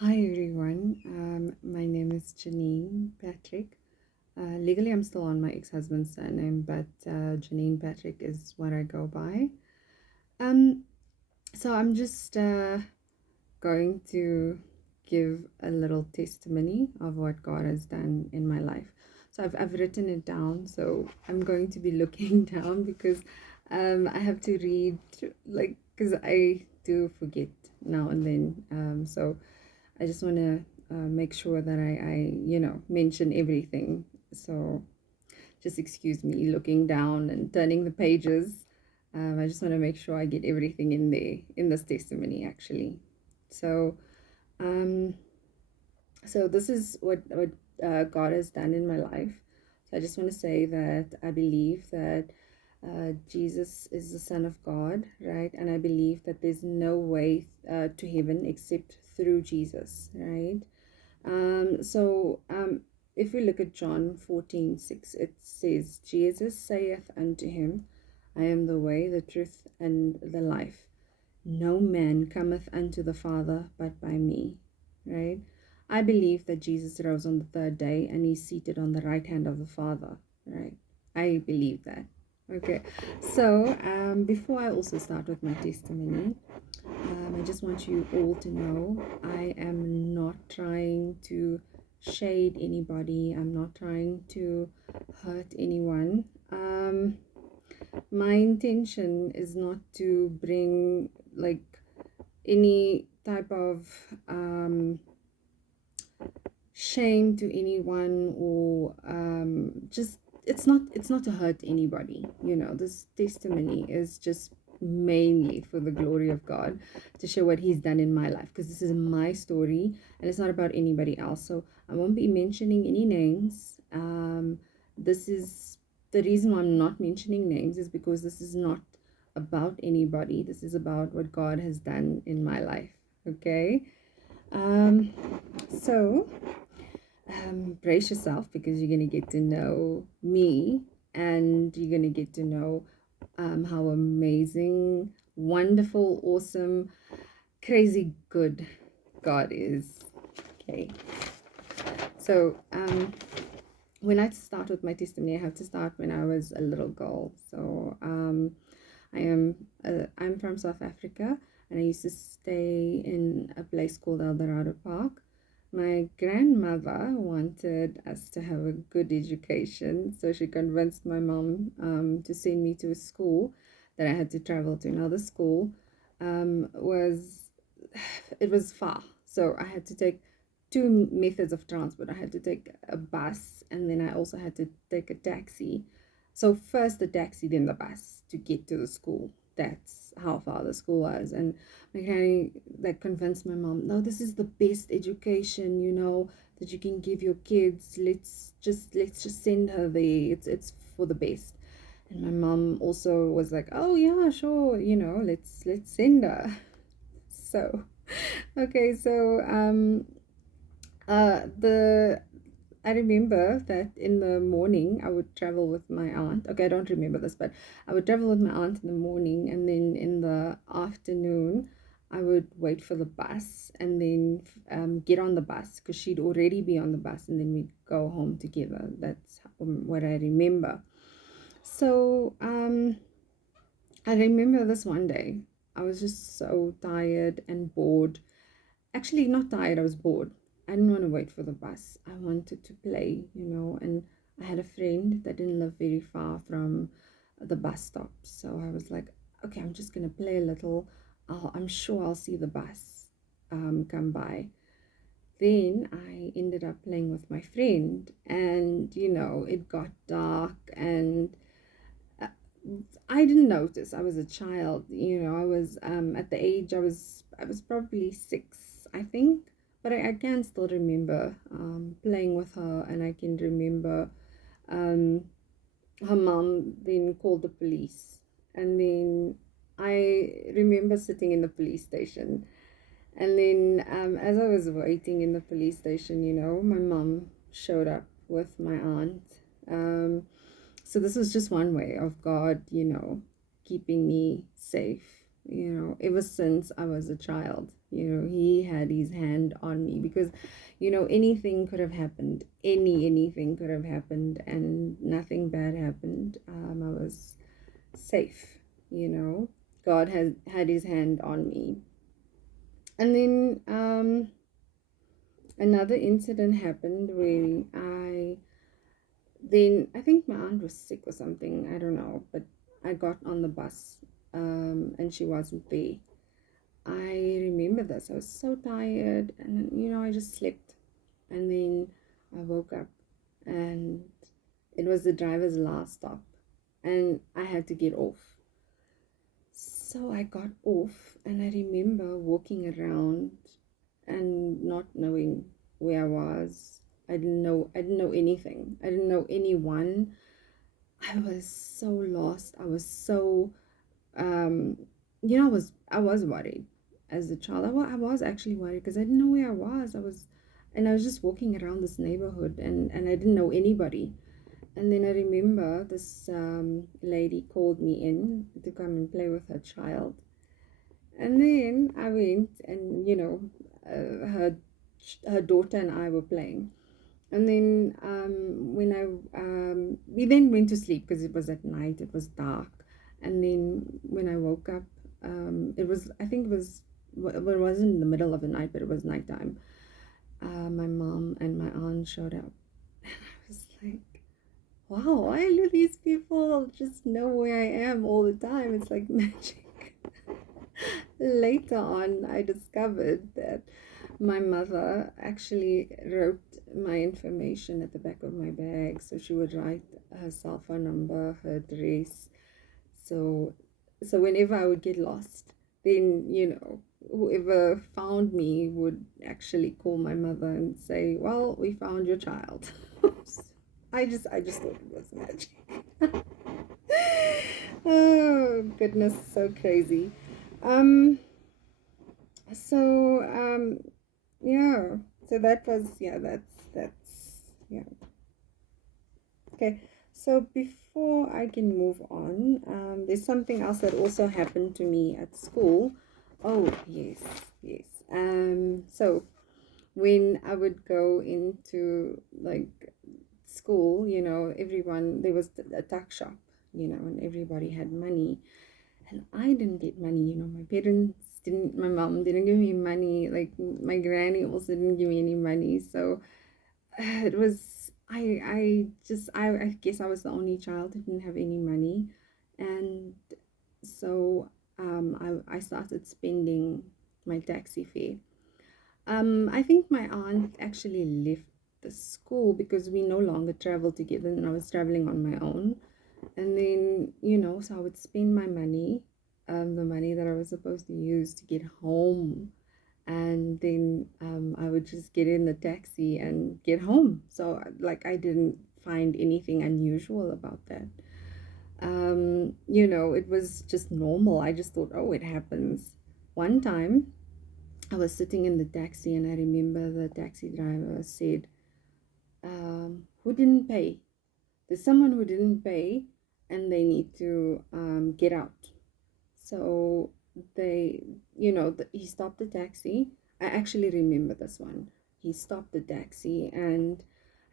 Hi everyone, my name is Janine Patrick. Legally, I'm still on my ex-husband's surname, but Janine Patrick is what I go by. Um, so I'm just going to give a little testimony of what God has done in my life. So I've written it down, so I'm going to be looking down because I have to read, like, because I do forget now and then. So I just want to make sure that I mention everything. So just excuse me looking down and turning the pages. I just want to make sure I get everything in there in this testimony, actually. So, um, so this is what God has done in my life. So I just want to say that I believe that Jesus is the Son of God, right? And I believe that there's no way to heaven except through Jesus, right? So if we look at John 14:6, it says, Jesus saith unto him, I am the way, the truth, and the life. No man cometh unto the Father but by me. Right? I believe that Jesus rose on the third day and he's seated on the right hand of the Father. Right? I believe that. Okay. So before I also start with my testimony, I just want you all to know I am not trying to shade anybody. I'm not trying to hurt anyone. My intention is not to bring like any type of shame to anyone or just it's not to hurt anybody. This testimony is just mainly for the glory of God, to show what he's done in my life, because this is my story and it's not about anybody else. So I won't be mentioning any names. This is the reason why I'm not mentioning names, is because this is not about anybody. This is about what God has done in my life. Okay. So brace yourself, because you're going to get to know me, and you're going to get to know how amazing, wonderful, awesome, crazy good God is. Okay. So when I start with my testimony, I have to start when I was a little girl. So I'm from South Africa, and I used to stay in a place called Eldorado Park. My grandmother wanted us to have a good education, so she convinced my mom to send me to a school that I had to travel to. Now, the school was it was far, so I had to take two methods of transport. I had to take a bus, and then I also had to take a taxi. So first the taxi, then the bus to get to the school. That's how far the school was. And my granny like convinced my mom, no, this is the best education, that you can give your kids. Let's just send her there. It's for the best. And my mom also was like, oh yeah, sure, let's send her. So okay, so the I remember that in the morning I would travel with my aunt. Okay, I don't remember this, but I would travel with my aunt in the morning, and then in the afternoon I would wait for the bus, and then get on the bus because she'd already be on the bus, and then we'd go home together. That's what I remember. So I remember this one day. I was just so tired and bored. Actually, not tired, I was bored. I didn't want to wait for the bus. I wanted to play, and I had a friend that didn't live very far from the bus stop. So I was like, okay, I'm just going to play a little. I'm sure I'll see the bus come by. Then I ended up playing with my friend, and it got dark, and uh, I didn't notice. I was a child, I was at the age I was probably 6, I think, but I can still remember playing with her, and I can remember um, her mom then called the police, and then I remember sitting in the police station, and then as I was waiting in the police station, my mom showed up with my aunt. Um, so this was just one way of God, keeping me safe, ever since I was a child, He had his hand on me because, anything could have happened. Anything could have happened, and nothing bad happened. I was safe, you know. God has had his hand on me. And then another incident happened where I think my aunt was sick or something, I don't know, but I got on the bus and she wasn't there. I remember this. I was so tired, and I just slept. And then I woke up, and it was the driver's last stop, and I had to get off. So I got off, and I remember walking around and not knowing where I was. I didn't know anything. I didn't know anyone. I was so lost. I was so I was worried as a child. I was actually worried because I didn't know where I was. I was just walking around this neighborhood, and I didn't know anybody. And then I remember this lady called me in to come and play with her child. And then I went, and her daughter and I were playing. And then when we then went to sleep because it was at night, it was dark. And then when I woke up, I think it wasn't in the middle of the night, but it was nighttime. My mom and my aunt showed up. And I was like, wow, why do these people just know where I am all the time? It's like magic. Later on, I discovered that my mother actually wrote my information at the back of my bag. So she would write her cell phone number, her address. So, so whenever I would get lost, then, whoever found me would actually call my mother and say, well, we found your child. I just thought it was magic. Oh, goodness, so crazy. Um, so, yeah, so yeah. Okay, so before I can move on, there's something else that also happened to me at school. Oh, yes, yes. So when I would go into like school, everyone, there was a tuck shop, and everybody had money. And I didn't get money, my mom didn't give me money. Like my granny also didn't give me any money. So it was I guess I was the only child who didn't have any money. And so I started spending my taxi fare. I think my aunt actually left the school because we no longer traveled together, and I was traveling on my own. And then, so I would spend my money, the money that I was supposed to use to get home. And then I would just get in the taxi and get home. So, like, I didn't find anything unusual about that. It was just normal. I just thought, oh, it happens. One time, I was sitting in the taxi, and I remember the taxi driver said, who didn't pay? There's someone who didn't pay, and they need to get out. So he stopped the taxi. I actually remember this one. He stopped the taxi, and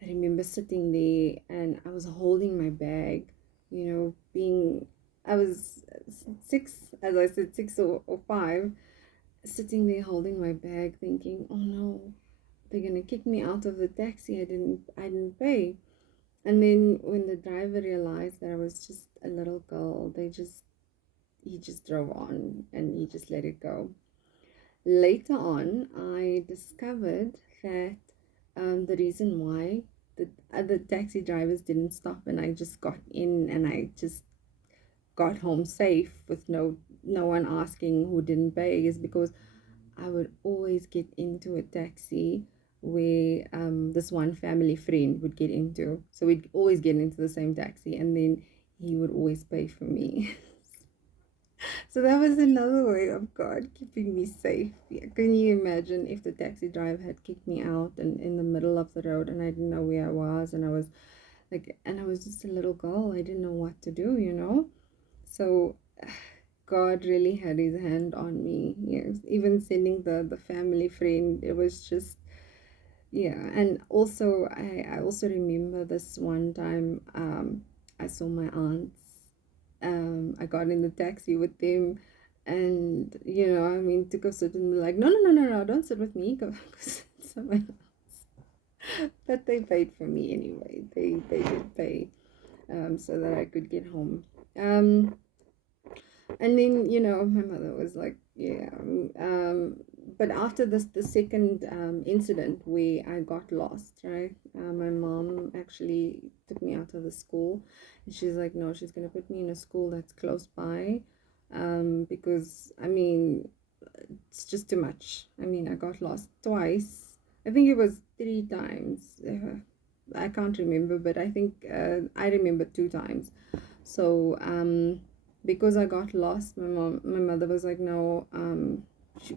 I remember sitting there, and I was holding my bag, I was six, as I said, 6 or 5, sitting there holding my bag, thinking, oh no, they're gonna kick me out of the taxi. I didn't pay. And then when the driver realized that I was just a little girl, he just drove on, and he just let it go. Later on, I discovered that the reason why the other taxi drivers didn't stop, and I just got in, and I just got home safe with no one asking who didn't pay, is because I would always get into a taxi where this one family friend would get into. So we'd always get into the same taxi, and then he would always pay for me. So that was another way of God keeping me safe. Yeah, can you imagine if the taxi driver had kicked me out and in the middle of the road, and I didn't know where I was, and I was just a little girl. I didn't know what to do. So God really had his hand on me. Yes, even sending the family friend, it was just, yeah. And also I also remember this one time, I saw my aunts. I got in the taxi with them, and I mean, took a sit and like, no, no, no, no, no, don't sit with me, go sit somewhere else. But they paid for me anyway. They did pay, so that I could get home. Um, and then my mother was like, yeah. But after this, the second incident where I got lost, right? My mom actually took me out of the school, and she's like, no, she's gonna put me in a school that's close by, because I mean, it's just too much. I mean, I got lost twice. I think it was three times. I can't remember, but I think I remember two times. So because I got lost, my mother was like, no,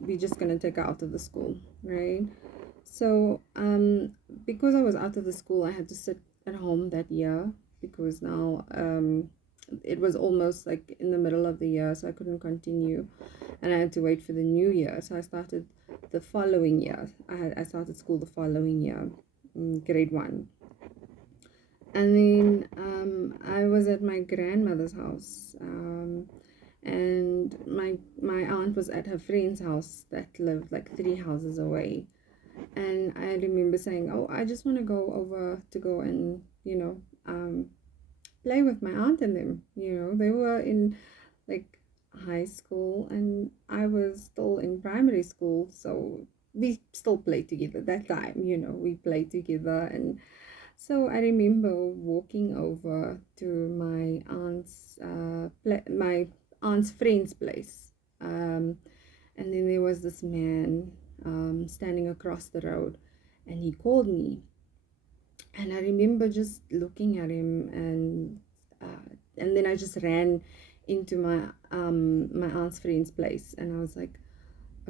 we're just gonna take her out of the school, right? So because I was out of the school, I had to sit at home that year, because now it was almost like in the middle of the year, so I couldn't continue, and I had to wait for the new year. So I started the following year. I started school the following year, grade one. And then I was at my grandmother's house, and my aunt was at her friend's house that lived like three houses away. And I remember saying, "Oh, I just want to go over to go and play with my aunt and them." They were in like high school, and I was still in primary school, so we still played together that time. We played together. And so I remember walking over to my aunt's friend's place, and then there was this man standing across the road, and he called me, and I remember just looking at him, and then I just ran into my aunt's friend's place, and I was like,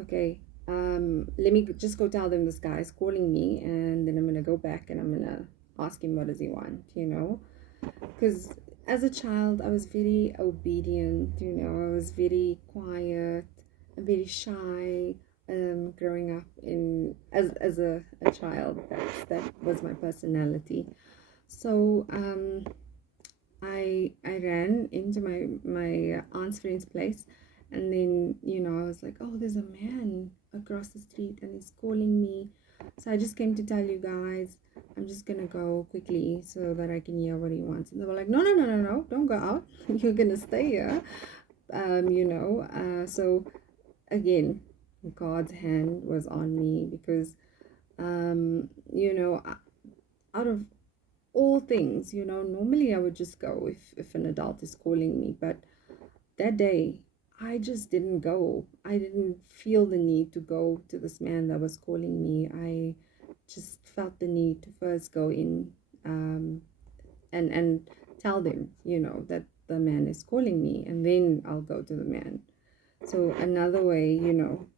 okay, let me just go tell them this guy is calling me, and then I'm gonna go back and I'm gonna ask him what does he want, because as a child I was very obedient. I was very quiet and very shy. Growing up in as a child, that was my personality. So I ran into my aunt's friend's place, and then I was like, oh, there's a man across the street and he's calling me. So I just came to tell you guys. I'm just gonna go quickly so that I can hear what he wants. And they were like, no, no, no, no, no, don't go out. You're gonna stay here. So again, God's hand was on me, because um, you know, out of all things, normally I would just go if an adult is calling me, but that day I just didn't go. I didn't feel the need to go to this man that was calling me. I just felt the need to first go in, and tell them, that the man is calling me, and then I'll go to the man. So another way,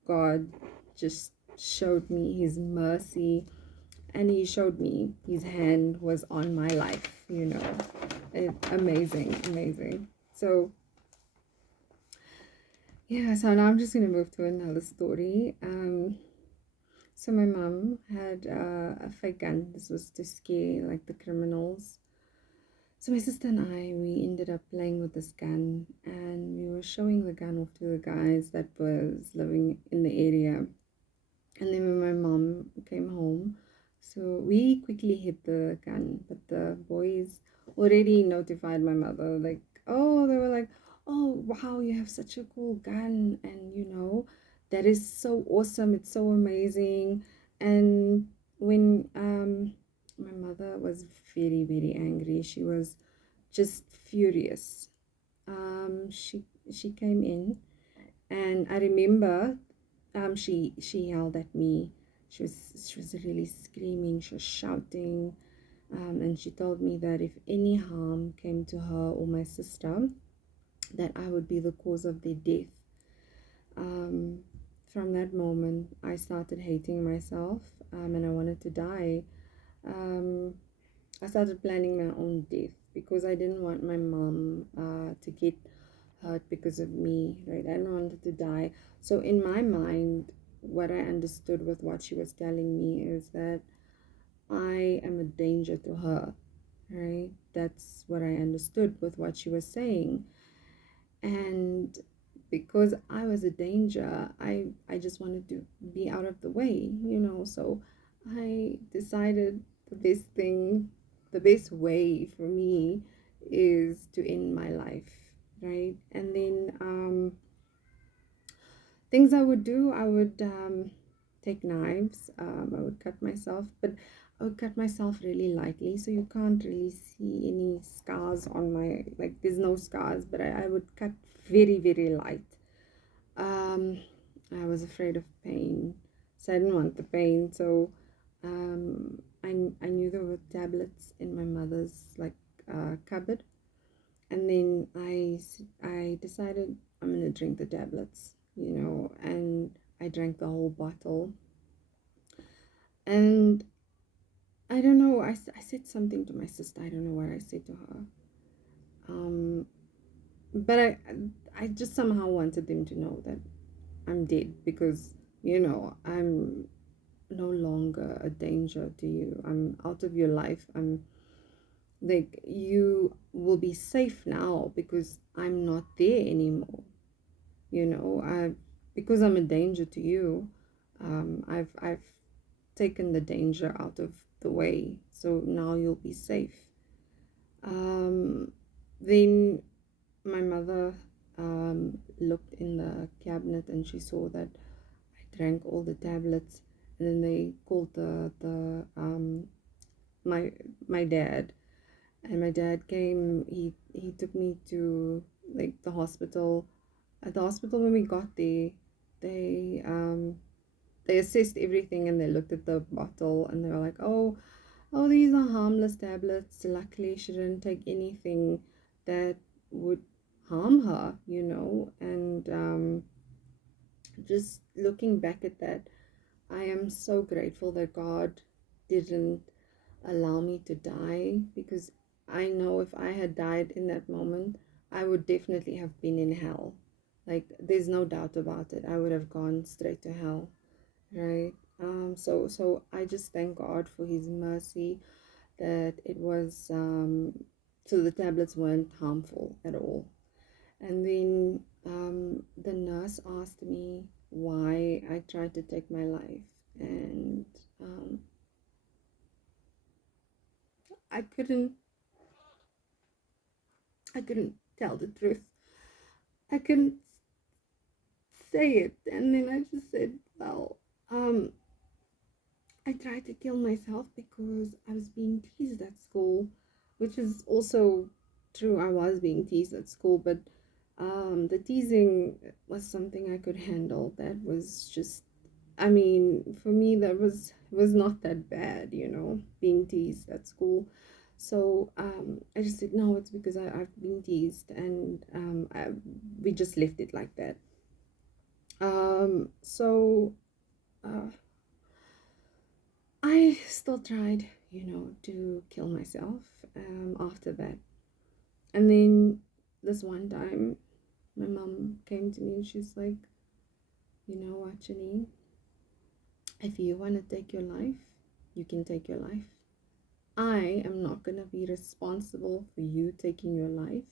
God just showed me his mercy, and he showed me his hand was on my life. Amazing, amazing. So yeah, so now I'm just gonna move to another story. So my mom had a fake gun. This was to scare like the criminals. So my sister and we ended up playing with this gun, and we were showing the gun off to the guys that was living in the area. And then when my mom came home, so we quickly hid the gun, but the boys already notified my mother, like, oh, they were like, oh, wow, you have such a cool gun, and that is so awesome, it's so amazing. And when my mother was very, very angry, she was just furious. She came in, and I remember she yelled at me. She was really screaming, she was shouting, and she told me that if any harm came to her or my sister, that I would be the cause of their death. um, from that moment I started hating myself, and I wanted to die. um, I started planning my own death, because I didn't want my mom to get hurt because of me, right? I didn't want her to die. So in my mind, what I understood with what she was telling me is that I am a danger to her, right? That's what I understood with what she was saying. And because I was a danger, I just wanted to be out of the way, so I decided the best way for me is to end my life, right? And then things I would do, I would take knives. I would cut myself, but I would cut myself really lightly, so you can't really see any scars on my, like, there's no scars, but I would cut very, very light. Um, I was afraid of pain, so I didn't want the pain. So I knew there were tablets in my mother's, like, cupboard, and then I decided I'm gonna drink the tablets, and I drank the whole bottle. And I don't know, I said something to my sister. I don't know what I said to her. Um, but I just somehow wanted them to know that I'm dead, because I'm no longer a danger to you. I'm out of your life. I'm like, you will be safe now because I'm not there anymore. I because I'm a danger to you. I've taken the danger out of the way, so now you'll be safe. Um, then my mother looked in the cabinet and she saw that I drank all the tablets, and then they called the my my dad, and my dad came. He took me to, like, the hospital. At the hospital, when we got there, they they assessed everything, and they looked at the bottle, and they were like, oh, these are harmless tablets. Luckily, she didn't take anything that would harm her, and just looking back at that, I am so grateful that God didn't allow me to die, because I know if I had died in that moment, I would definitely have been in hell. Like, there's no doubt about it. I would have gone straight to hell, right? So I just thank God for His mercy, that it was so the tablets weren't harmful at all. And then the nurse asked me why I tried to take my life, and um, I couldn't I couldn't tell the truth. I couldn't say it, and then I just said, well, um, I tried to kill myself because I was being teased at school, which is also true. I was being teased at school, but the teasing was something I could handle. That was just, I mean, for me, that was not that bad, being teased at school. So I just said, no, it's because I've been teased, and we just left it like that. So uh, I still tried, to kill myself after that. And then this one time, my mom came to me and she's like, you know what, Janine? If you want to take your life, you can take your life. I am not going to be responsible for you taking your life,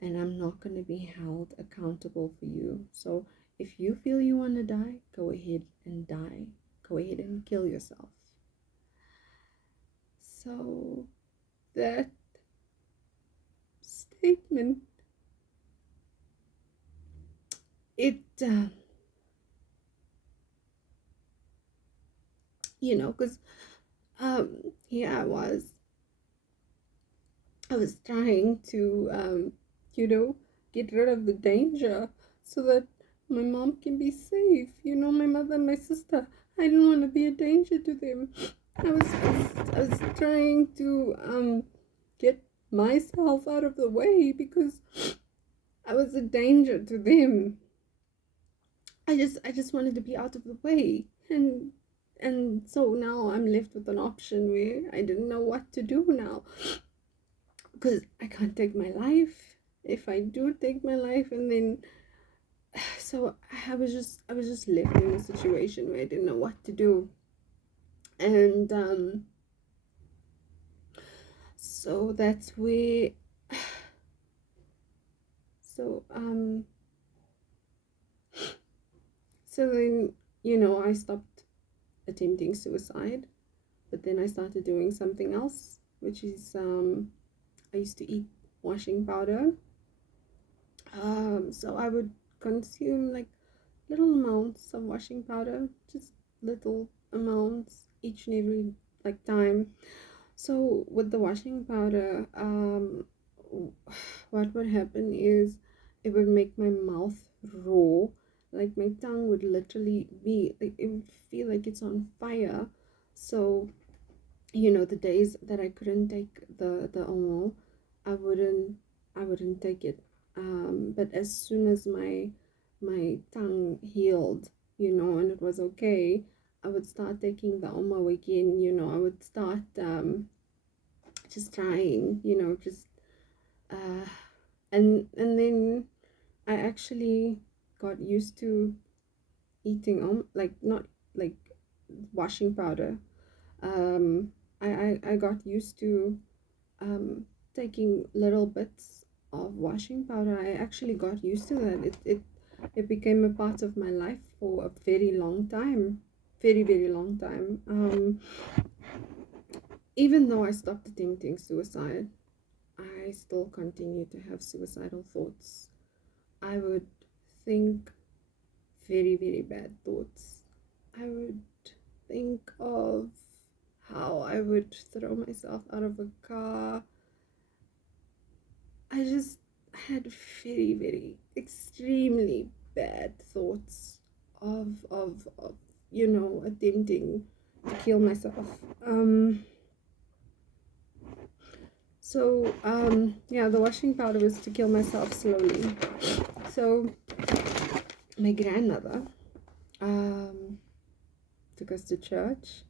and I'm not going to be held accountable for you. So if you feel you want to die, go ahead and die. Go ahead and kill yourself. So that statement, it, because here I was trying to, get rid of the danger so that my mom can be safe. My mother and my sister. I didn't want to be a danger to them. I was trying to get myself out of the way because I was a danger to them. I just wanted to be out of the way, and so now I'm left with an option where I didn't know what to do now, because I can't take my life. if I do take my life, and then so I was just left in a situation where I didn't know what to do. And so that's where so so then, I stopped attempting suicide, but then I started doing something else, which is I used to eat washing powder. So I would consume like little amounts of washing powder, just little amounts each and every like time. So with the washing powder, what would happen is it would make my mouth raw. Like my tongue would literally be like, it would feel like it's on fire. So the days that I couldn't take the omo, I wouldn't I wouldn't take it. But as soon as my tongue healed, and it was okay, I would start taking the omo again. I would start just trying, just uh, and then I actually got used to eating like not like washing powder. Um, I got used to um, taking little bits of washing powder. I actually got used to that. It became a part of my life for a very long time, very very long time. Even though I stopped attempting suicide, I still continue to have suicidal thoughts. I would think very very bad thoughts. I would think of how I would throw myself out of a car. I just had very, very extremely bad thoughts of attempting to kill myself. Um, yeah, the washing powder was to kill myself slowly. So my grandmother um took us to church,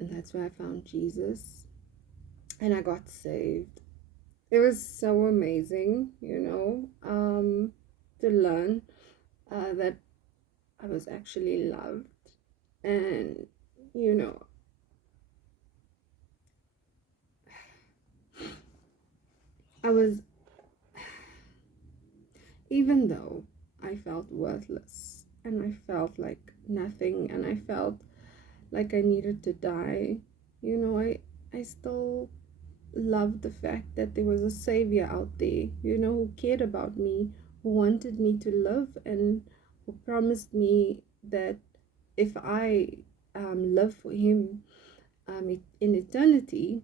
and that's where I found Jesus, and I got saved. It was so amazing, to learn that I was actually loved. And, you know, I was, even though I felt worthless and I felt like nothing and I felt like I needed to die, I still loved the fact that there was a savior out there, who cared about me, who wanted me to live, and who promised me that if I live for him in eternity,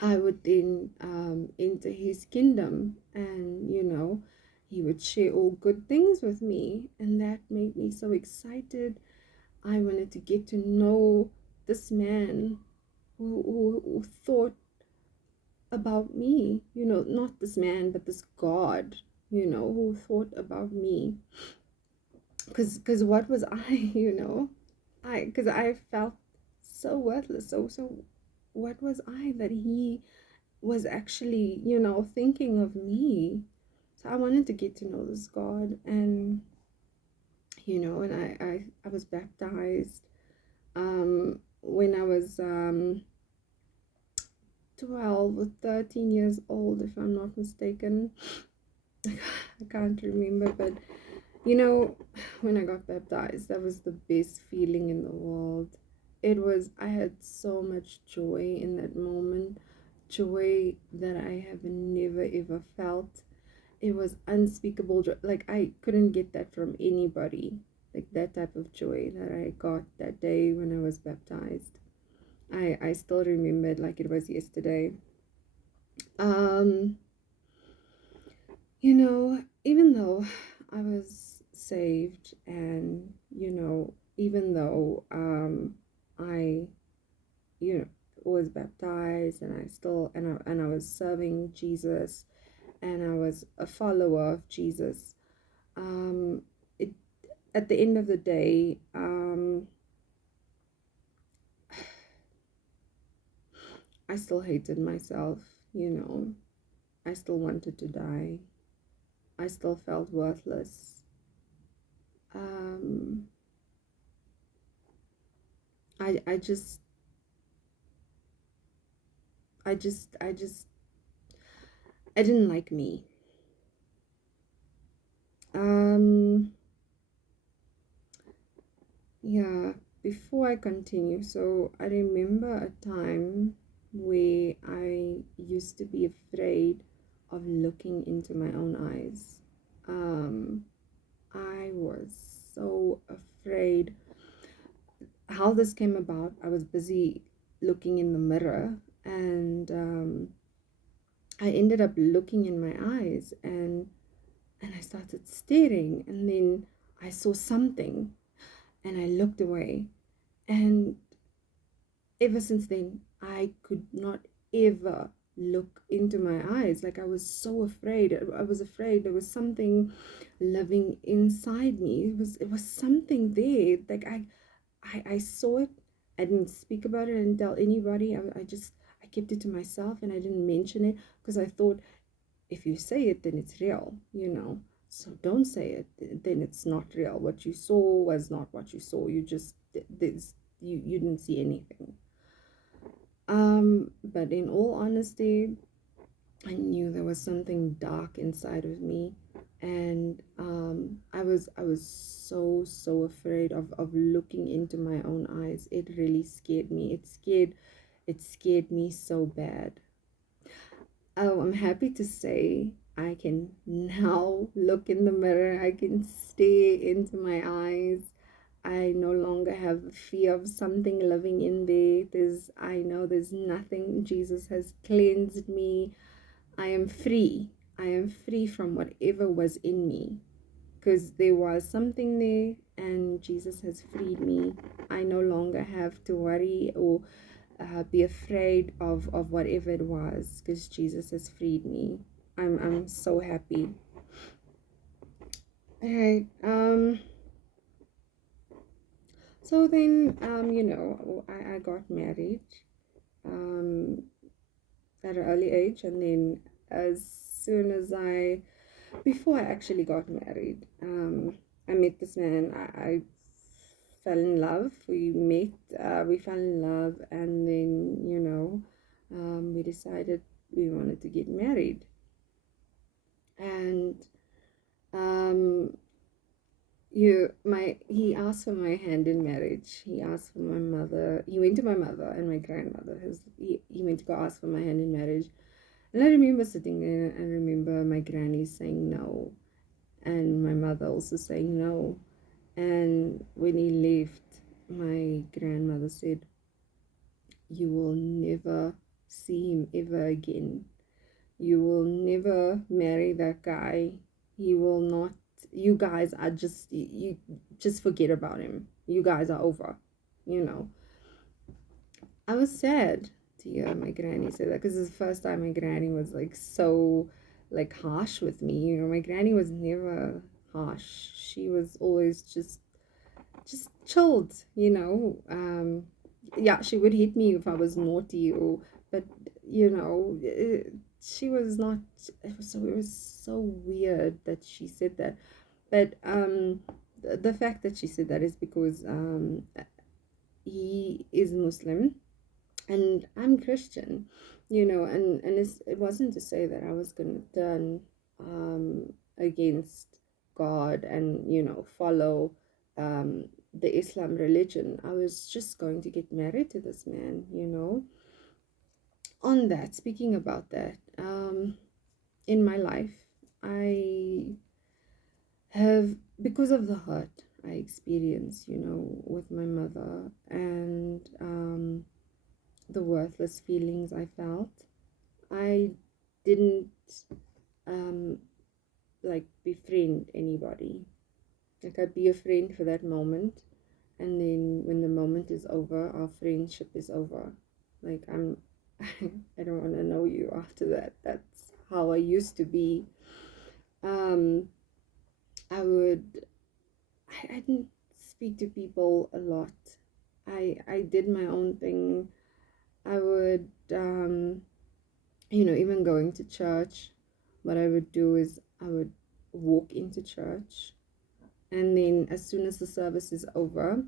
I would then enter his kingdom, and he would share all good things with me, and that made me so excited. I wanted to get to know this man who thought about me, not this man, but this God, who thought about me. Because what was I, because I felt so worthless. So what was I that he was actually, thinking of me? So I wanted to get to know this God, and and I was baptized when I was 12 or 13 years old, if I'm not mistaken. I can't remember, but when I got baptized, that was the best feeling in the world. I had so much joy in that moment, joy that I have never ever felt. It was unspeakable joy. Like, I couldn't get that from anybody. Like, that type of joy that I got that day when I was baptized. I still remember it like it was yesterday. Um, even though I was saved, and even though I you know was baptized, and I was serving Jesus, and I was a follower of Jesus, um it at the end of the day, I still hated myself. I still wanted to die. I still felt worthless. Um, I just I just I just I didn't like me. Um, yeah, before I continue, so I remember a time where I used to be afraid of looking into my own eyes. Um, I was so afraid. How this came about, I was busy looking in the mirror, and I ended up looking in my eyes, and I started staring, and then I saw something and I looked away. And ever since then, I could not ever look into my eyes. Like, I was so afraid. I was afraid there was something living inside me. It was something there. Like, I saw it. I didn't speak about it. I didn't tell anybody. I kept it to myself, and I didn't mention it because I thought, if you say it, then it's real. So don't say it, then it's not real. What you saw was not what you saw. You didn't see anything. But in all honesty, I knew there was something dark inside of me, and I was so afraid of looking into my own eyes. It really scared me. It scared me so bad. Oh, I'm happy to say I can now look in the mirror. I can stare into my eyes. I no longer have the fear of something living in there. I know there's nothing. Jesus has cleansed me. I am free. I am free from whatever was in me, because there was something there, and Jesus has freed me. I no longer have to worry or be afraid of whatever it was, because Jesus has freed me. I'm so happy. All right. So then, I got married um, at an early age, and then as soon as before I actually got married, I met this man. I fell in love. We fell in love, and then, we decided we wanted to get married. And um, he asked for my hand in marriage. He asked for my mother. He went to my mother and my grandmother. He went to go ask for my hand in marriage. And I remember sitting there and remember my granny saying no, and my mother also saying no. And when he left, my grandmother said, "You will never see him ever again. You will never marry that guy. He will not. You guys are just forget about him. You guys are over." You know, I was sad to hear my granny say that, because it's the first time my granny was like so like harsh with me. My granny was never harsh. She was always just chilled. Yeah, she would hit me if I was naughty, but she was not. It was so weird that she said that. But the fact that she said that is because he is Muslim and I'm Christian, and it wasn't to say that I was going to turn against God and, follow the Islam religion. I was just going to get married to this man. On that, speaking about that, in my life, I have, because of the hurt I experienced, with my mother, and the worthless feelings I felt, I didn't um like befriend anybody. Like, I'd be a friend for that moment, and then when the moment is over, our friendship is over. Like, I don't want to know you after that. That's how I used to be. Um I would I didn't speak to people a lot. I did my own thing. I would even going to church, what I would do is I would walk into church, and then as soon as the service is over,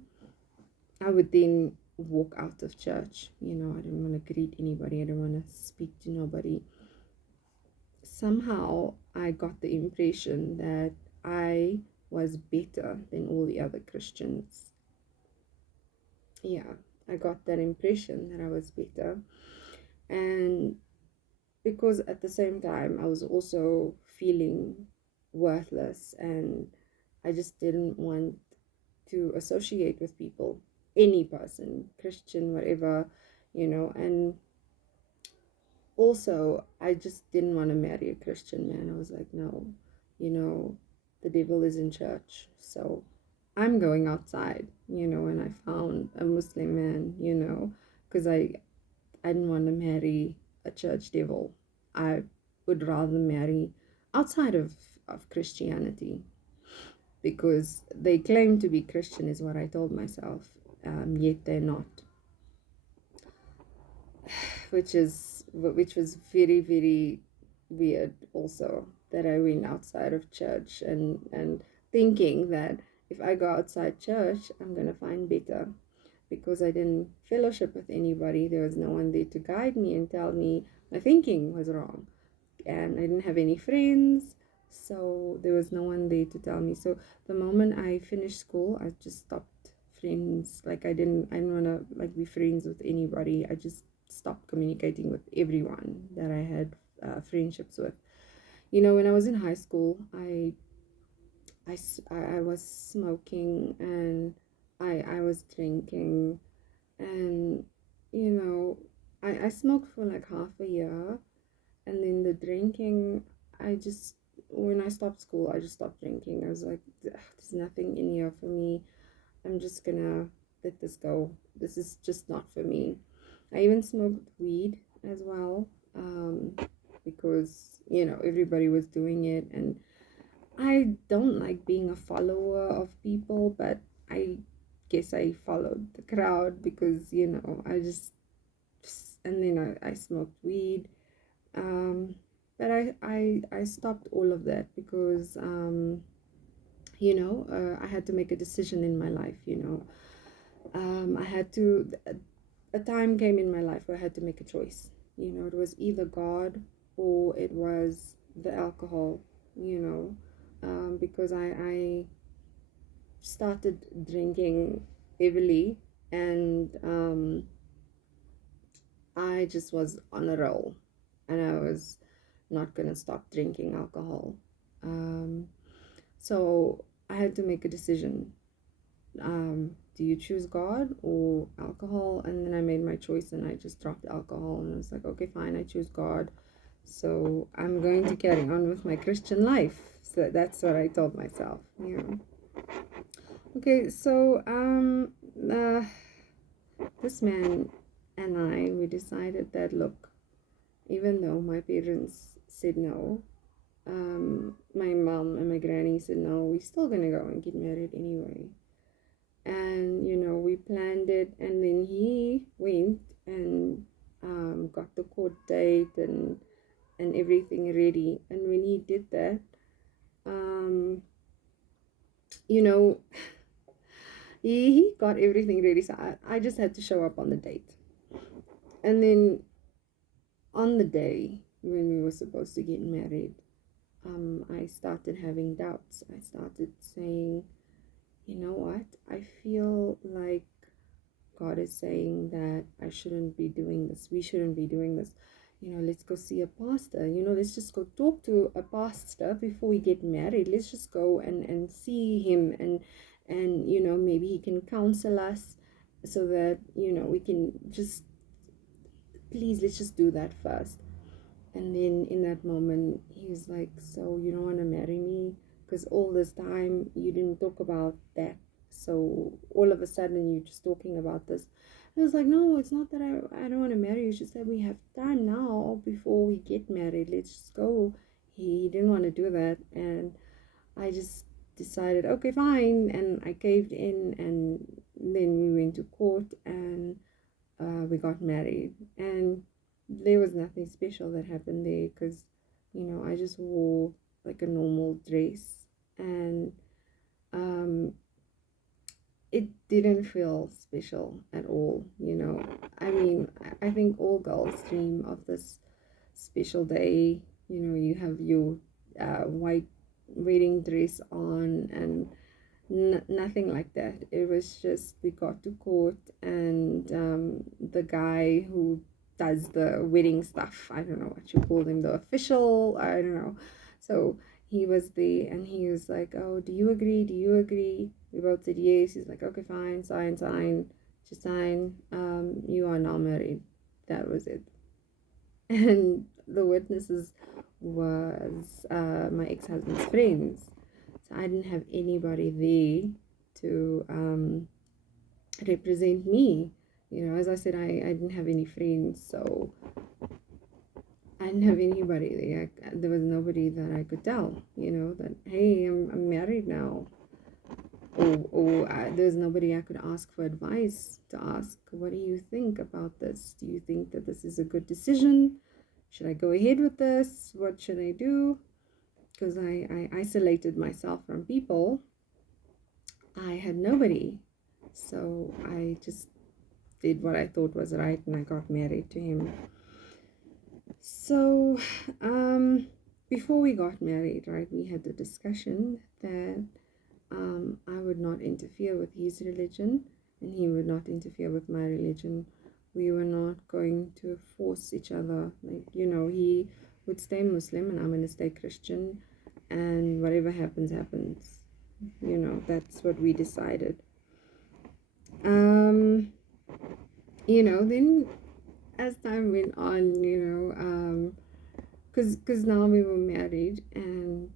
I would then walk out of church. I didn't want to greet anybody, I didn't want to speak to nobody. Somehow I got the impression that I was better than all the other Christians. Yeah, I got that impression that I was better. And because at the same time, I was also feeling worthless, and I just didn't want to associate with people, any person, Christian, whatever, and also I just didn't want to marry a Christian man. I was like, no, you know, the devil is in church, so I'm going outside, and I found a Muslim man, because I didn't want to marry a church devil. I would rather marry outside of Christianity, because they claim to be Christian, is what I told myself, yet they're not, which was very, very weird also, that I went outside of church and thinking that if I go outside church, I'm gonna find better, because I didn't fellowship with anybody. There was no one there to guide me and tell me my thinking was wrong, and I didn't have any friends, so there was no one there to tell me. So the moment I finished school, I just stopped friends. Like I didn't want to like be friends with anybody. I just stopped communicating with everyone that I had friendships with. When I was in high school, I was smoking, and I was drinking, and I smoked for like half a year, and then the drinking, when I stopped school, I just stopped drinking. I was like, there's nothing in here for me. I'm just gonna let this go. This is just not for me. I even smoked weed as well, because everybody was doing it, and I don't like being a follower of people, but I guess I followed the crowd, because I just, and then I smoked weed. But I stopped all of that, because I had to make a decision in my life. I had to, a time came in my life where I had to make a choice. It was either God or it was the alcohol. Because I started drinking heavily, and I just was on a roll, and I was not gonna stop drinking alcohol. Um, so I had to make a decision. Do you choose God or alcohol? And then I made my choice, and I just dropped alcohol, and I was like, okay, fine, I choose God. So I'm going to carry on with my Christian life. So that's what I told myself. Okay, so uh, this man and we decided that, look, even though my parents said no, my mom and my granny said no, we're still gonna go and get married anyway. And we planned it, and then he went and got the court date and everything ready. And when he did that, um, you know, he got everything ready. So I just had to show up on the date. And then on the day when we were supposed to get married, I started having doubts. I started saying, you know what? I feel like God is saying that I shouldn't be doing this. We shouldn't be doing this. Let's go see a pastor. Let's just go talk to a pastor before we get married. Let's just go and see him, and maybe he can counsel us, so that we can just, please, let's just do that first. And then in that moment, he was like, so you don't want to marry me? Because all this time you didn't talk about that. So all of a sudden you're just talking about this. I was like, no, it's not that I don't want to marry you. It's just that we have time now before we get married. Let's just go. He didn't want to do that. And I just decided, okay, fine. And I caved in. And then we went to court, and we got married. And there was nothing special that happened there, because I just wore like a normal dress, and um, it didn't feel special at all, you know. I mean, I think all girls dream of this special day. You know, you have your white wedding dress on, and nothing like that. It was just we got to court, and the guy who does the wedding stuff, I don't know what you call him, the official, I don't know. So he was there, and he was like, "Oh, do you agree? Do you agree?" We both said yes. He's like, "Okay, fine, sign, sign, just sign. You are now married." That was it. And the witnesses was my ex-husband's friends, so I didn't have anybody there to represent me. You know, as I said, I didn't have any friends, so I didn't have anybody there. There was nobody that I could tell, you know, that, hey, I'm married now. Or there was nobody I could ask for advice, to ask, what do you think about this? Do you think that this is a good decision? Should I go ahead with this? What should I do? Because I isolated myself from people. I had nobody. So I just did what I thought was right, and I got married to him. So, before we got married, right, we had the discussion that I would not interfere with his religion, and he would not interfere with my religion. We were not going to force each other. Like, you know, he would stay Muslim, and I'm going to stay Christian, and whatever happens, happens. You know, that's what we decided. Um, then as time went on, because now we were married, and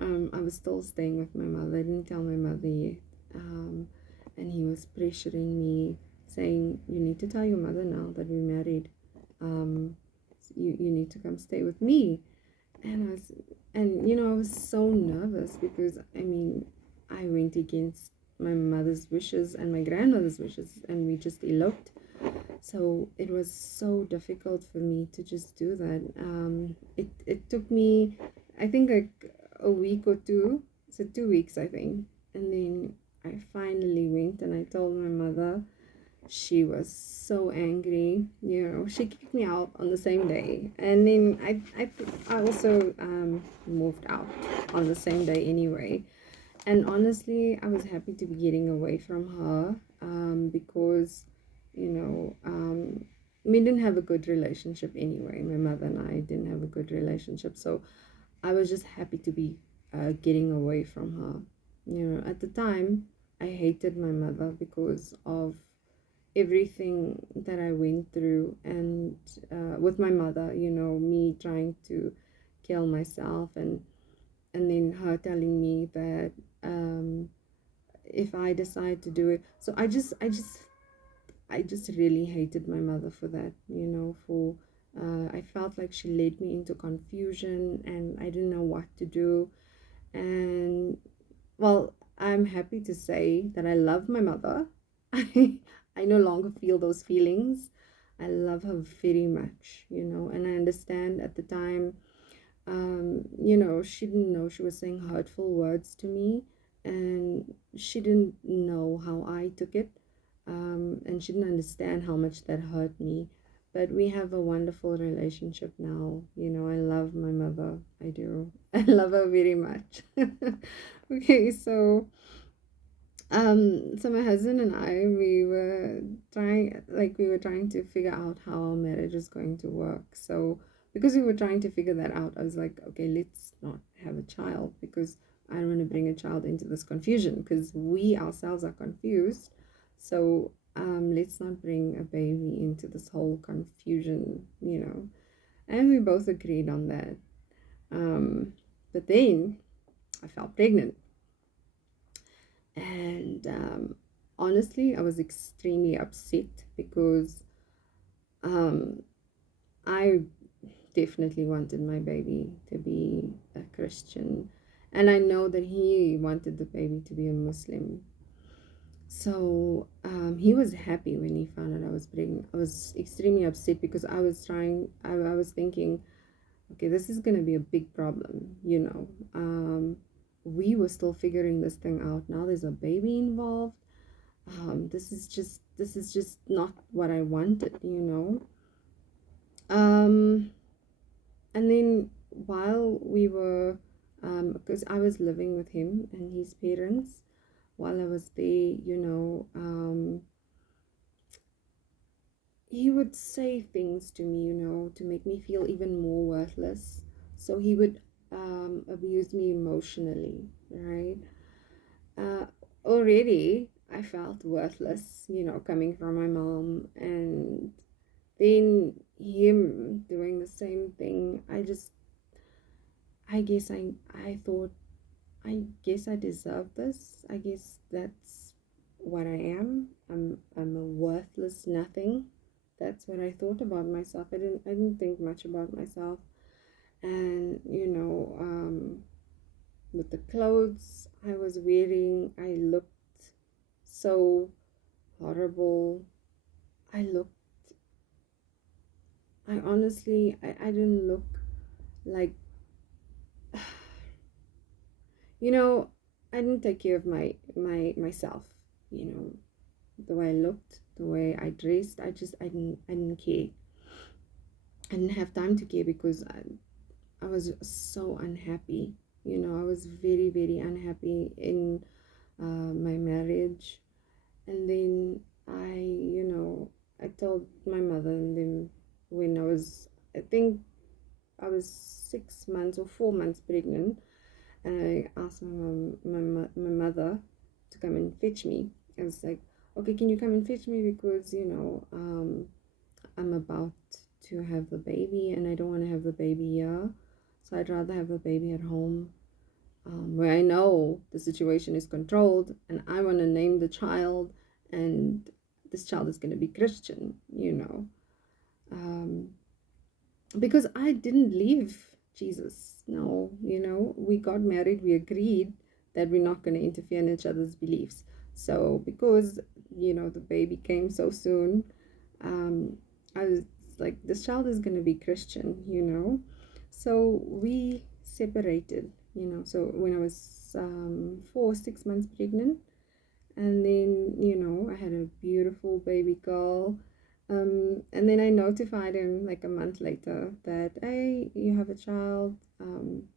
I was still staying with my mother. I didn't tell my mother yet. And he was pressuring me, saying, "You need to tell your mother now that we're married. You need to come stay with me." And I was so nervous because, I mean, I went against my mother's wishes and my grandmother's wishes, and we just eloped. So it was so difficult for me to just do that. It took me, I think, like a week or two, so 2 weeks, I think. And then I finally went and I told my mother. She was so angry. She kicked me out on the same day. And then I also moved out on the same day anyway. And honestly, I was happy to be getting away from her, because, we didn't have a good relationship anyway. My mother and I didn't have a good relationship. So I was just happy to be getting away from her. At the time, I hated my mother because of everything that I went through, and with my mother, me trying to kill myself, and then her telling me that if I decide to do it. So I just really hated my mother for that. For I felt like she led me into confusion, and I didn't know what to do. And well, I'm happy to say that I love my mother. I no longer feel those feelings. I love her very much, and I understand at the time, she didn't know she was saying hurtful words to me, and she didn't know how I took it, and she didn't understand how much that hurt me. But we have a wonderful relationship now. I love my mother. I do. I love her very much. Okay, so my husband and I, we were trying to figure out how our marriage is going to work. So because we were trying to figure that out, I was like, okay, let's not have a child, because I don't want to bring a child into this confusion, because we ourselves are confused. So let's not bring a baby into this whole confusion. And we both agreed on that. But then I felt pregnant. And honestly, I was extremely upset because um, I definitely wanted my baby to be a Christian, and I know that he wanted the baby to be a Muslim. So he was happy when he found out I was pregnant. I was extremely upset because I was thinking, okay, this is going to be a big problem, we were still figuring this thing out. Now there's a baby involved. This is just not what I wanted, um and then while we were because I was living with him and his parents while I was there, he would say things to me, to make me feel even more worthless. So he would abuse me emotionally, right? uh, Already I felt worthless, coming from my mom, and then him doing the same thing. I guess I thought, I guess I deserve this. I guess that's what I am. I'm a worthless nothing. That's what I thought about myself. I didn't think much about myself. And with the clothes I was wearing, I looked so horrible. I looked, I honestly, I didn't look like, you know, I didn't take care of myself, you know, the way I looked, the way I dressed. I didn't care. I didn't have time to care because I was so unhappy. I was very, very unhappy in my marriage. And then I told my mother, and then when I think I was 6 months or 4 months pregnant, and I asked my mother to come and fetch me. I was like, okay, can you come and fetch me because I'm about to have the baby, and I don't want to have the baby here, so I'd rather have the baby at home, where I know the situation is controlled, and I want to name the child, and this child is going to be Christian. Um, because I didn't leave Jesus. No, we got married, we agreed that we're not going to interfere in each other's beliefs. So, because, the baby came so soon, um, I was like, this child is going to be Christian. So, we separated, So, when I was 6 months pregnant, and then I had a beautiful baby girl, and then I notified him like a month later that, hey, you have a child, and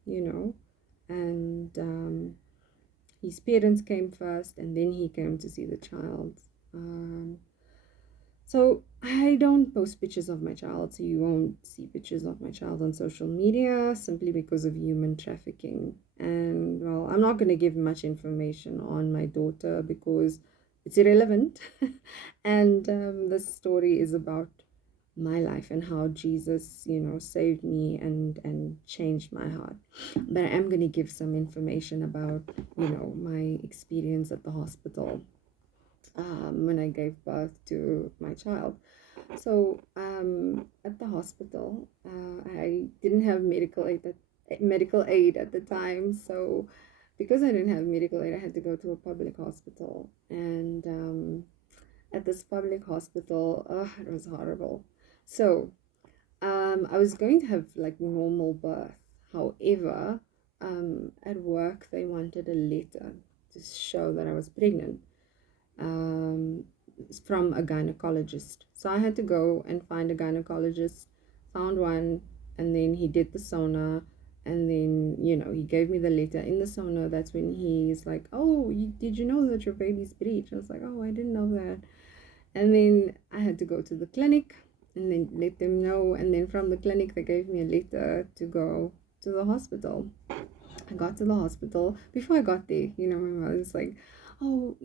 his parents came first, and then he came to see the child. So I don't post pictures of my child, so you won't see pictures of my child on social media, simply because of human trafficking. And well, I'm not going to give much information on my daughter because it's irrelevant. And this story is about my life and how Jesus, saved me and changed my heart. But I am going to give some information about, my experience at the hospital, when I gave birth to my child. So at the hospital, I didn't have medical aid at the time. So because I didn't have medical aid, I had to go to a public hospital. And at this public hospital, it was horrible. So I was going to have like normal birth. However, at work they wanted a letter to show that I was pregnant, um, from a gynecologist. So I had to go and find a gynecologist, found one, and then he did the sonar. And then, he gave me the letter in the sonar. That's when he's like, oh, did you know that your baby's breech? I was like, oh, I didn't know that. And then I had to go to the clinic and then let them know. And then from the clinic, they gave me a letter to go to the hospital. I got to the hospital. Before I got there, my mother was like, oh,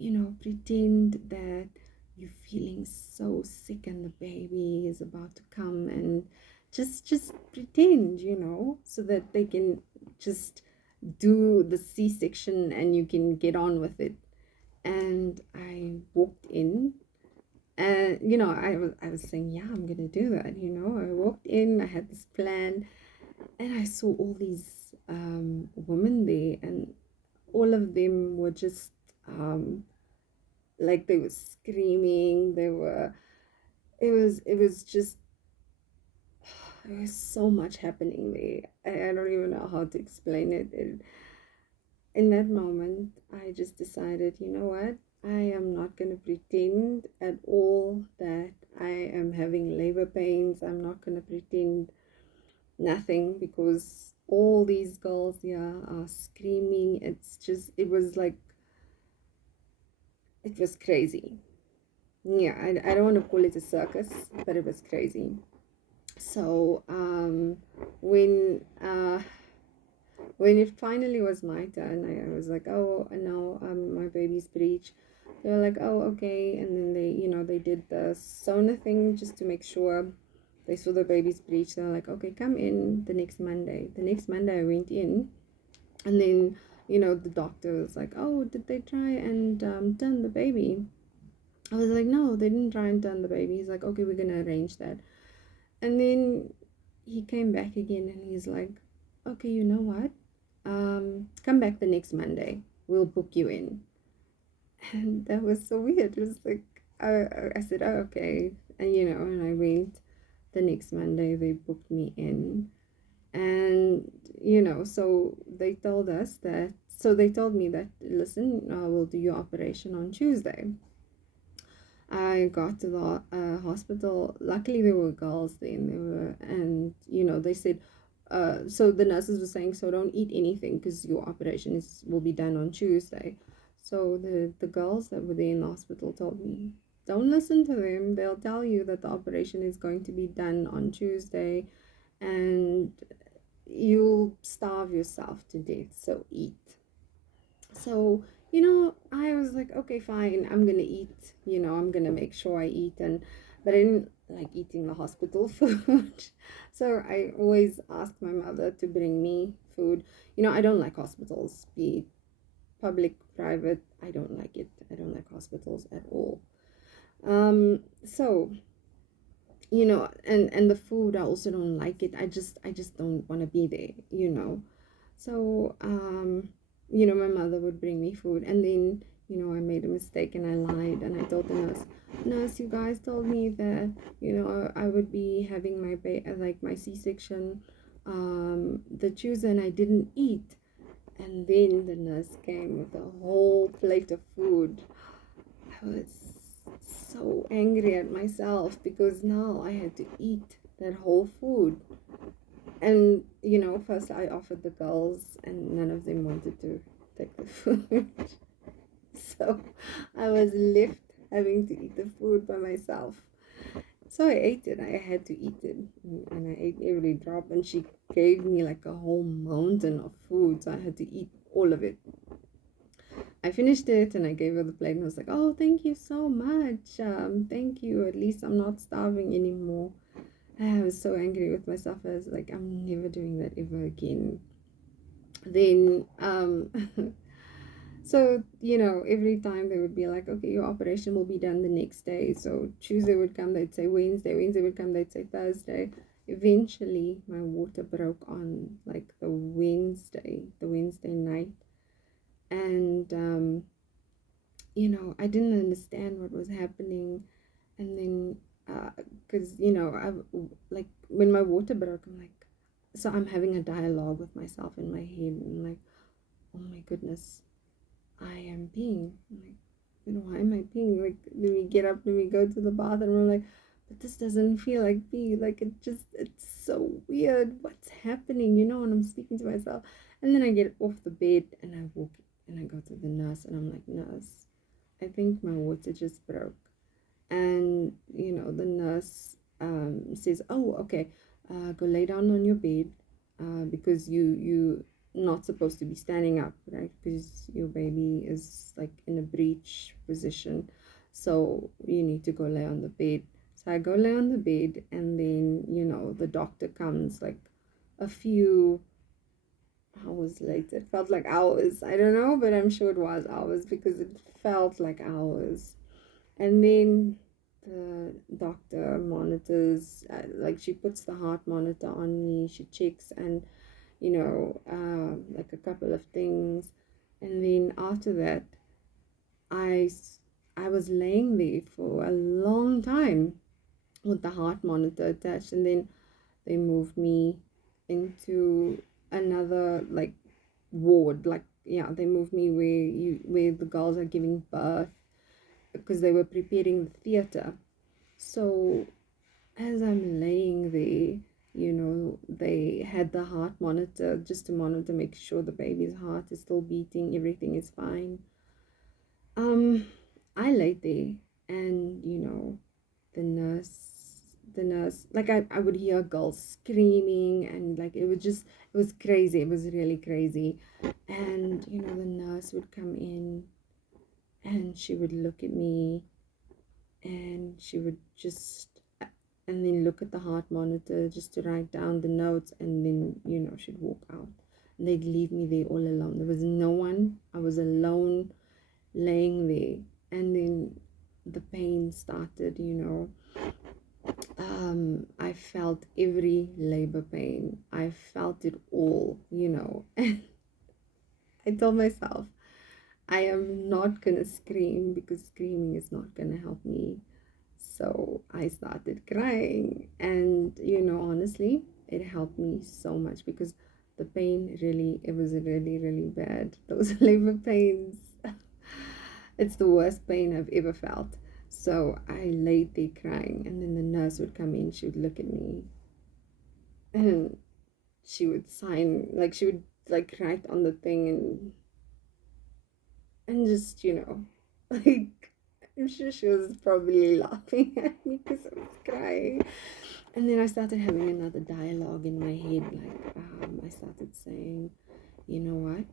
pretend that you're feeling so sick and the baby is about to come, and just pretend, so that they can just do the C-section and you can get on with it. And I walked in, and I was saying, yeah, I'm gonna do that. I walked in, I had this plan, and I saw all these women there, and all of them were just like they were screaming. It was just there's so much happening there. I don't even know how to explain it. In that moment, I just decided, you know what? I am not going to pretend at all that I am having labor pains. I'm not going to pretend nothing, because all these girls here are screaming. It was like, it was crazy. Yeah, I don't want to call it a circus, but it was crazy. So when when it finally was my turn, I was like, oh no, my baby's breech. They were like, oh okay, and then they did the sonar thing just to make sure. They saw the baby's breech. They were like, okay, come in the next Monday. The next Monday I went in, and then the doctor was like, oh, did they try and turn the baby? I was like, no, they didn't try and turn the baby. He's like, okay, we're gonna arrange that. And then he came back again, and he's like, okay, you know what? Come back the next Monday. We'll book you in. And that was so weird. It was like, I said, oh, okay. And I went the next Monday. They booked me in. And, so they told us that, so they told me that, listen, we'll do your operation on Tuesday. I got to the hospital. Luckily, there were girls then. They said, so the nurses were saying, so don't eat anything because your operation will be done on Tuesday. So the girls that were there in the hospital told me, don't listen to them. They'll tell you that the operation is going to be done on Tuesday, and you'll starve yourself to death. So eat. So I was like, okay, fine, I'm gonna eat. I'm gonna make sure I eat. But I didn't like eating the hospital food. So I always asked my mother to bring me food. I don't like hospitals, be it public, private. I don't like it. I don't like hospitals at all. So and the food, I also don't like it. I just don't want to be there. So my mother would bring me food, and then I made a mistake and I lied, and I told the nurse, you guys told me that I would be having my C-section the Tuesday, and I didn't eat. And then the nurse came with a whole plate of food. I was so angry at myself because now I had to eat that whole food. And first I offered the girls, and none of them wanted to take the food. So I was left having to eat the food by myself. So I ate it. I had to eat it, and I ate every drop. And she gave me like a whole mountain of food, so I had to eat all of it. I finished it, and I gave her the plate, and I was like, oh, thank you so much. Thank you. At least I'm not starving anymore. I was so angry with myself. I was like, I'm never doing that ever again. Then, so, every time they would be like, okay, your operation will be done the next day. So Tuesday would come, they'd say Wednesday. Wednesday would come, they'd say Thursday. Eventually, my water broke on like the Wednesday night. And, I didn't understand what was happening. And then, because, I like when my water broke, I'm like, so I'm having a dialogue with myself in my head. And I'm like, oh my goodness, I am peeing. I'm like, why am I peeing? Like, let me get up, let me go to the bathroom. I'm like, but this doesn't feel like pee. Like, it's so weird. What's happening? And I'm speaking to myself. And then I get off the bed and I walk and I go to the nurse, and I'm like, nurse, I think my water just broke. And the nurse says, oh, okay, go lay down on your bed, because you not supposed to be standing up, right? Because your baby is like in a breech position, so you need to go lay on the bed. So I go lay on the bed, and then the doctor comes like a few hours later. It felt like hours, I don't know, but I'm sure it was hours because it felt like hours. And then the doctor monitors, like she puts the heart monitor on me, she checks, and like a couple of things. And then after that, I, I was laying there for a long time with the heart monitor attached. And then they moved me into another like ward. Like, yeah, they moved me where the girls are giving birth because they were preparing the theater. So as I'm laying there, they had the heart monitor just to monitor, make sure the baby's heart is still beating, everything is fine. Um, I laid there, and the nurse, like I would hear girls screaming, and like it was crazy. It was really crazy. And the nurse would come in, and she would look at me, and she would just and then look at the heart monitor just to write down the notes, and then she'd walk out, and they'd leave me there all alone. There was no one. I was alone laying there. And then the pain started. I felt every labor pain. I felt it all. And I told myself I am not gonna scream because screaming is not gonna help me. So I started crying, and honestly, it helped me so much because the pain really, it was really, really bad. Those labor pains, it's the worst pain I've ever felt. So I laid there crying, and then the nurse would come in, she would look at me, and she would sign, like, she would like write on the thing, and just, like, I'm sure she was probably laughing at me because I was crying. And then I started having another dialogue in my head. Like, I started saying, you know what?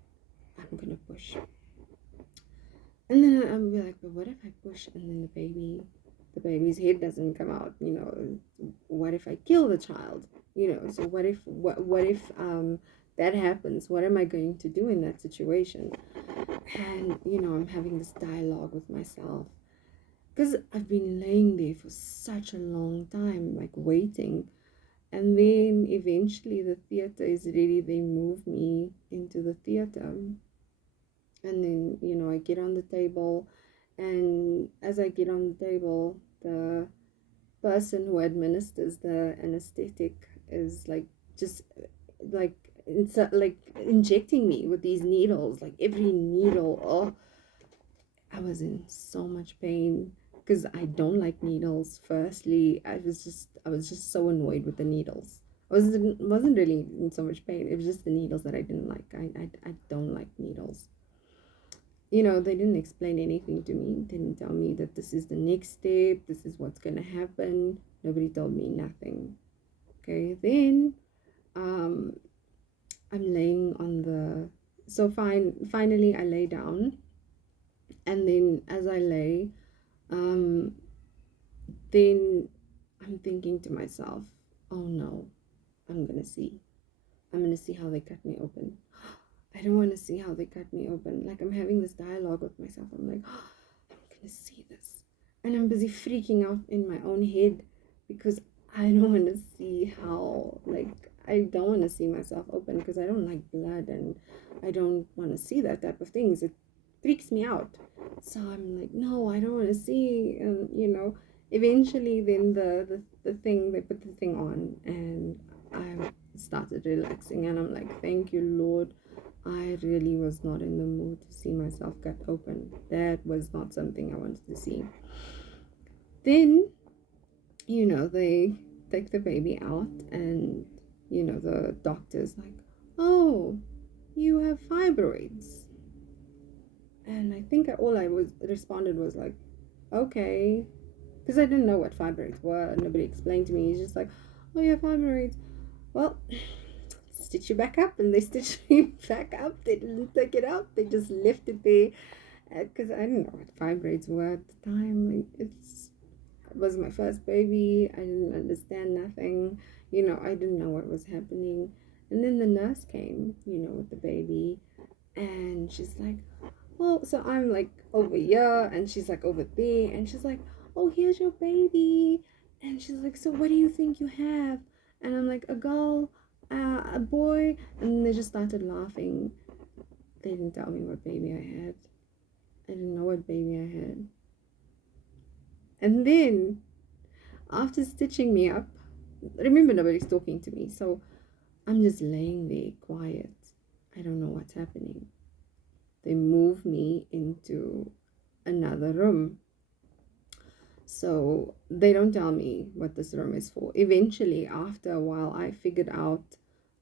I'm going to push. And then I would be like, but what if I push and then the baby's head doesn't come out? What if I kill the child? So what if that happens? What am I going to do in that situation? And, I'm having this dialogue with myself because I've been laying there for such a long time, like waiting. And then eventually the theater is ready. They move me into the theater. And then, I get on the table. And as I get on the table, the person who administers the anesthetic is like, just like, like injecting me with these needles, like every needle. Oh, I was in so much pain because I don't like needles. Firstly, I was just so annoyed with the needles. I wasn't really in so much pain. It was just the needles that I didn't like. I don't like needles. They didn't explain anything to me. Didn't tell me that this is the next step. This is what's gonna happen. Nobody told me nothing. Okay, then um, I'm laying on the. So finally I lay down, and then as I lay, um, then I'm thinking to myself, oh no, I'm gonna see. I'm gonna see how they cut me open. I don't want to see how they cut me open. Like, I'm having this dialogue with myself. I'm like, oh, I'm gonna see this. And I'm busy freaking out in my own head because I don't want to see how, like, I don't want to see myself open because I don't like blood, and I don't want to see that type of things. It freaks me out. So I'm like, no, I don't want to see. And eventually, then the thing, they put the thing on, and I started relaxing, and I'm like, thank you, Lord. I really was not in the mood to see myself cut open. That was not something I wanted to see. Then, they take the baby out, and, the doctor's like, oh, you have fibroids. And I think all I was responded was like, okay. Because I didn't know what fibroids were. Nobody explained to me. He's just like, oh, you have fibroids. Well, stitch you back up. And they stitched me back up. They didn't take it out. They just left it there. Because I didn't know what fibroids were at the time. Like, it was my first baby. I didn't understand nothing. I didn't know what was happening. And then the nurse came, with the baby. And she's like, well, so I'm like over here, and she's like over there. And she's like, oh, here's your baby. And she's like, so what do you think you have? And I'm like, a girl, a boy. And they just started laughing. They didn't tell me what baby I had. I didn't know what baby I had. And then, after stitching me up, remember, nobody's talking to me. So I'm just laying there quiet. I don't know what's happening. They move me into another room. So they don't tell me what this room is for. Eventually, after a while, I figured out,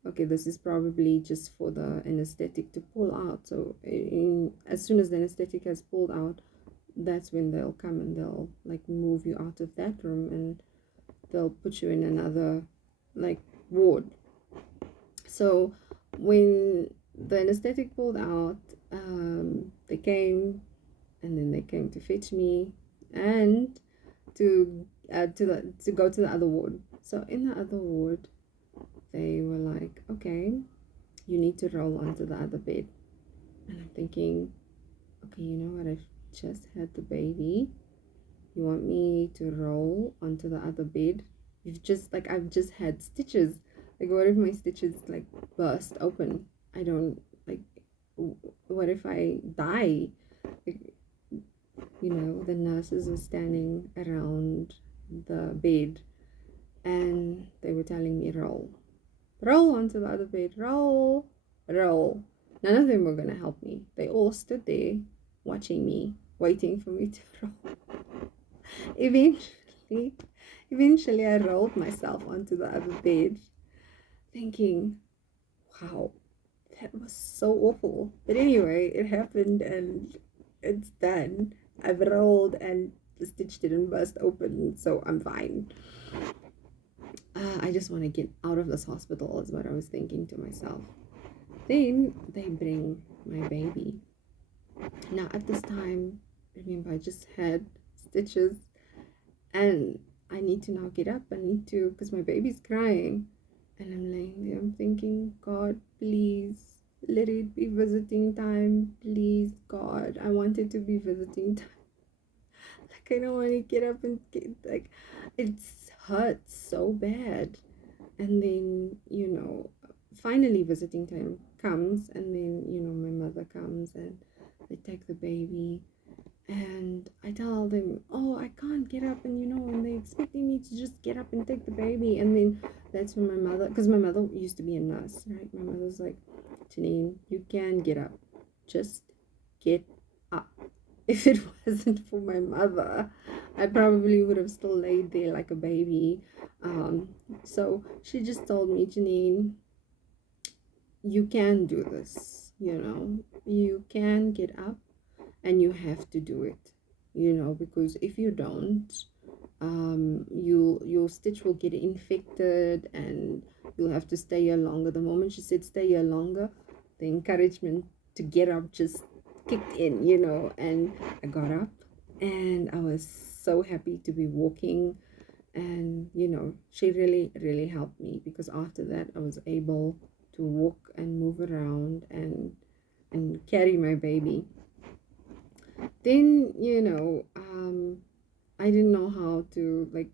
okay, this is probably just for the anesthetic to pull out. So as soon as the anesthetic has pulled out, that's when they'll come and they'll like move you out of that room and they'll put you in another like ward. So when the anesthetic pulled out, they came and then they came to fetch me and to go to the other ward. So in the other ward, they were like, okay, you need to roll onto the other bed. And I'm thinking, okay, you know what? I've just had the baby. You want me to roll onto the other bed? I've just had stitches. Like, what if my stitches like burst open? I don't like. What if I die? Like, the nurses were standing around the bed and they were telling me, roll onto the other bed, roll. None of them were going to help me. They all stood there watching me, waiting for me to roll. Eventually, eventually I rolled myself onto the other bed, thinking, wow, that was so awful. But anyway, it happened and it's done. I've rolled and the stitch didn't burst open, so I'm fine. I just want to get out of this hospital, is what I was thinking to myself. Then they bring my baby. Now, at this time, remember, I just had stitches and I need to now get up. I need to, because my baby's crying. And I'm laying there, I'm thinking, God, please let it be visiting time. Please, God, I want it to be visiting time. Like, I don't want to get up and get, like, it hurts so bad. And then, finally visiting time comes, and then, my mother comes and they take the baby. And I tell them, oh, I can't get up, and they're expecting me to just get up and take the baby. And then that's when my mother, because my mother used to be a nurse, right? My mother's like, Janine, you can get up, just get up. If it wasn't for my mother, I probably would have still laid there like a baby. So she just told me, Janine, you can do this, you can get up and you have to do it, because if you don't, your stitch will get infected and you'll have to stay here longer. The moment she said stay here longer, the encouragement to get up just kicked in, and I got up and I was so happy to be walking. And she really, really helped me, because after that I was able to walk and move around and carry my baby. Then I didn't know how to like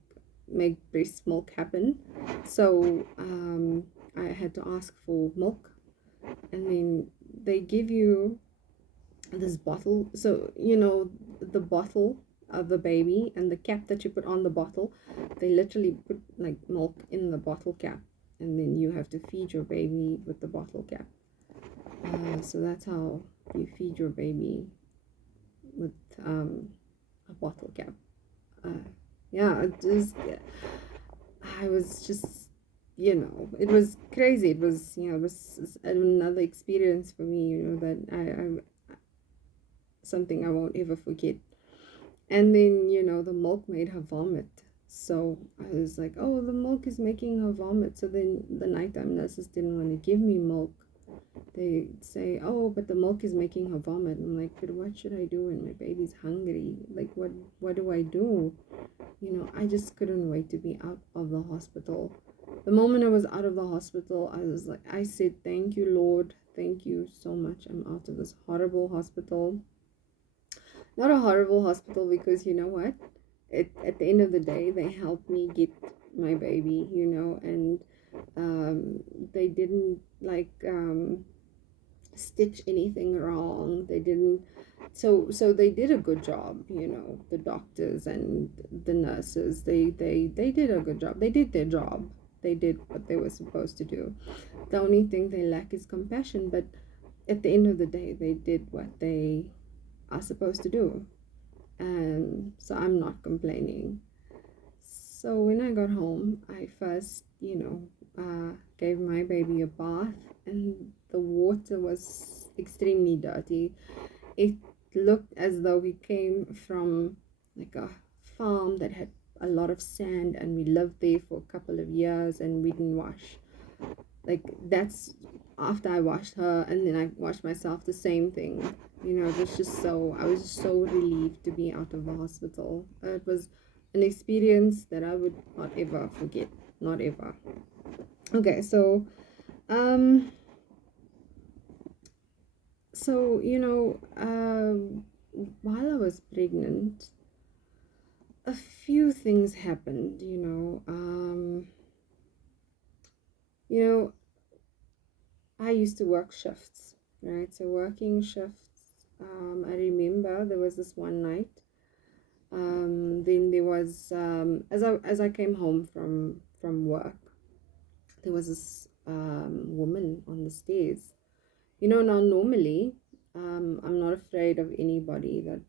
make breast milk happen, so I had to ask for milk. And then they give you this bottle, so the bottle of the baby and the cap that you put on the bottle, they literally put like milk in the bottle cap, and then you have to feed your baby with the bottle cap. So that's how you feed your baby, with a bottle cap. Yeah, I was just, it was crazy. It was, it was another experience for me, that I something I won't ever forget. And then, the milk made her vomit. So I was like, oh, the milk is making her vomit. So then the nighttime nurses didn't want to give me milk. They say, oh, but the milk is making her vomit. I'm like, but what should I do when my baby's hungry? Like, what do I do? I just couldn't wait to be out of the hospital. The moment I was out of the hospital, I said, thank you, Lord. Thank you so much. I'm out of this horrible hospital. Not a horrible hospital, because you know what? At the end of the day, they helped me get my baby, and they didn't like stitch anything wrong. They didn't So they did a good job, the doctors and the nurses. They did a good job. They did their job. They did what they were supposed to do. The only thing they lack is compassion, but at the end of the day, they did what they are supposed to do. And so I'm not complaining. So when I got home, I first, gave my baby a bath, and the water was extremely dirty. It looked as though we came from like a farm that had a lot of sand, and we lived there for a couple of years and we didn't wash. Like, that's after I washed her, and then I washed myself, the same thing. It was just so, I was just so relieved to be out of the hospital. It was an experience that I would not ever forget. Not ever. Okay, um so while I was pregnant, a few things happened. You know I used to work shifts, right? So working shifts, I remember there was this one night. Then there was, as I came home from work, there was this woman on the stairs. Now normally, I'm not afraid of anybody that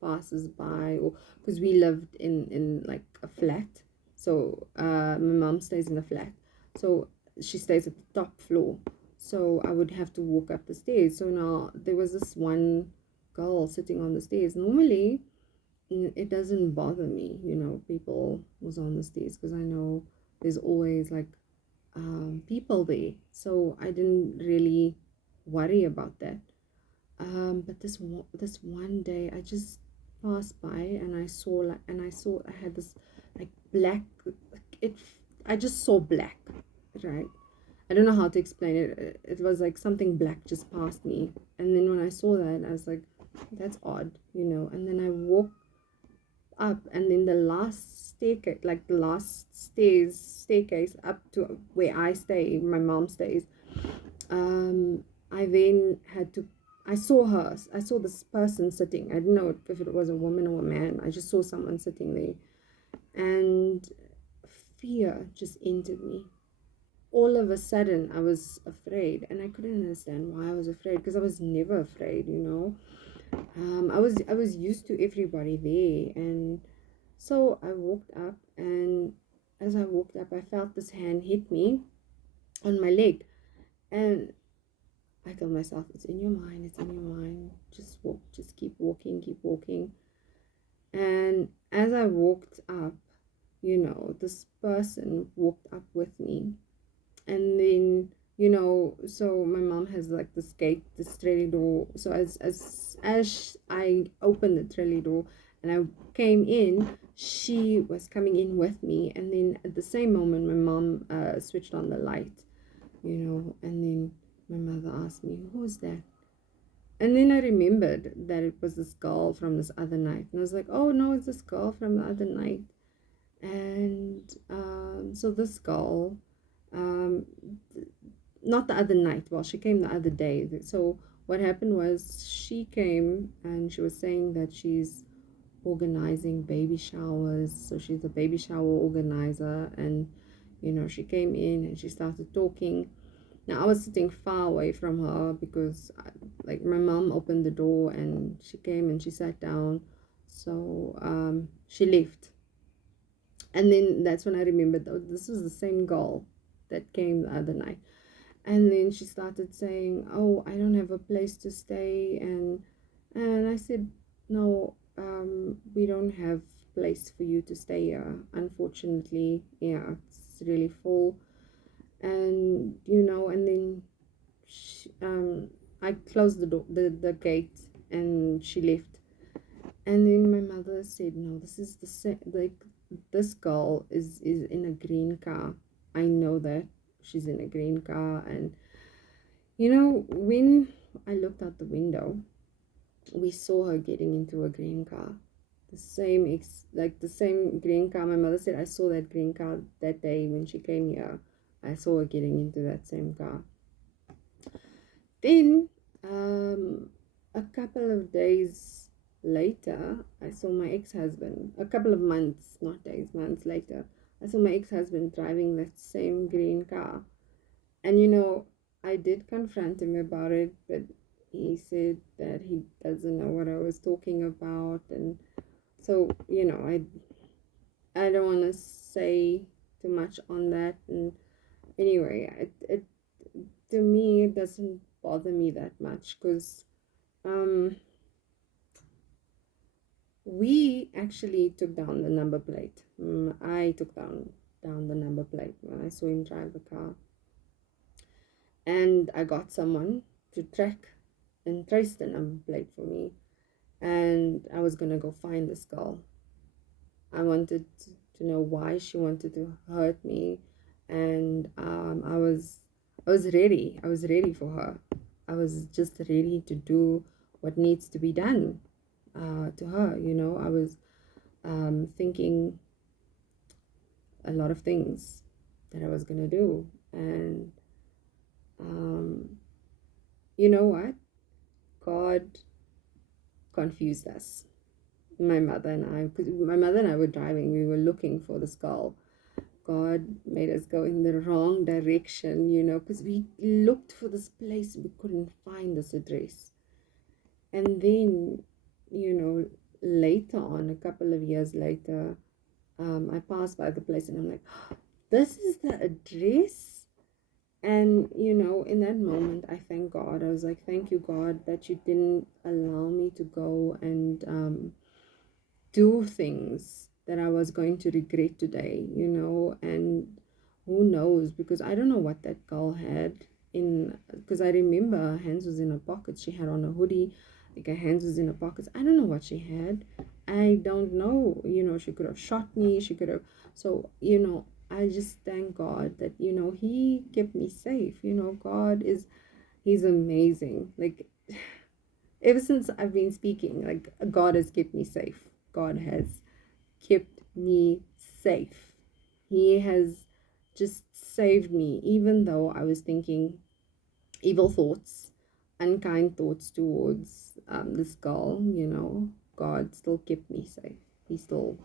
passes by, or because we lived in like a flat. So my mom stays in the flat, so she stays at the top floor. So I would have to walk up the stairs. So now there was this one girl sitting on the stairs. Normally, it doesn't bother me, people was on the stairs, because I know there's always like people there. So I didn't really worry about that. But this one day, I just passed by, and I had this like black, it. I just saw black, right? I don't know how to explain it. It was like something black just passed me, and then when I saw that, I was like, "That's odd," And then I walked up, and then the last staircase, like the last staircase up to where I stay, my mom stays. I then had to, I saw this person sitting. I didn't know if it was a woman or a man. I just saw someone sitting there, and fear just entered me. All of a sudden, I was afraid, and I couldn't understand why I was afraid, because I was never afraid. I was used to everybody there. And so I walked up, and as I walked up, I felt this hand hit me on my leg. And I told myself, it's in your mind, it's in your mind. Just walk, just keep walking, keep walking. And as I walked up, this person walked up with me. And then, so my mom has like this gate, this trailer door. So as I opened the trailer door and I came in, she was coming in with me. And then at the same moment, my mom switched on the light, and then my mother asked me, "Who was that?" And then I remembered that it was this girl from this other night. And I was like, "Oh no, it's this girl from the other night." And so this girl, um, not the other night, well, she came the other day. So what happened was, she came and she was saying that she's organizing baby showers. So she's a baby shower organizer. And, she came in and she started talking. Now I was sitting far away from her, because like my mom opened the door and she came and she sat down. So she left. And then that's when I remembered, oh, this was the same girl that came the other night. And then she started saying, "Oh, I don't have a place to stay." And I said, "No, we don't have place for you to stay here, unfortunately. Yeah, it's really full." And and then I closed the door, the gate, and she left. And then my mother said, "No, this is the same. Like, this girl is in a green car. I know that she's in a green car." And when I looked out the window, we saw her getting into a green car. The same green car. My mother said, "I saw that green car that day when she came here. I saw her getting into that same car." Then, a couple of days later, I saw my ex-husband. A couple of months, not days, months later, I saw my ex-husband driving that same green car. And I did confront him about it, but he said that he doesn't know what I was talking about. And so, I don't want to say too much on that. And anyway, to me, it doesn't bother me that much because um, we actually took down the number plate. I took down the number plate when I saw him drive the car, and I got someone to track and trace the number plate for me. And I was gonna go find this girl. I wanted to know why she wanted to hurt me, and I was ready. I was ready for her. I was just ready to do what needs to be done to her. I was thinking a lot of things that I was gonna do, and um, you know what? God confused us. My mother and I, because my mother and I were driving, we were looking for this girl. God made us go in the wrong direction, because we looked for this place, we couldn't find this address. And then, you know, later on, a couple of years later, I passed by the place and I'm like, this is the address. And, in that moment, I thank God. I was like, thank you, God, that you didn't allow me to go and do things that I was going to regret today, and who knows, because I don't know what that girl had in, because I remember her hands was in her pockets. She had on a hoodie, like her hands was in her pockets. I don't know what she had. I don't know, she could have shot me, she could have, so, I just thank God that, he kept me safe. God he's amazing. Like, ever since I've been speaking, like, God has kept me safe. God has kept me safe. He has just saved me, even though I was thinking evil thoughts, unkind thoughts towards this girl. God still kept me safe. He still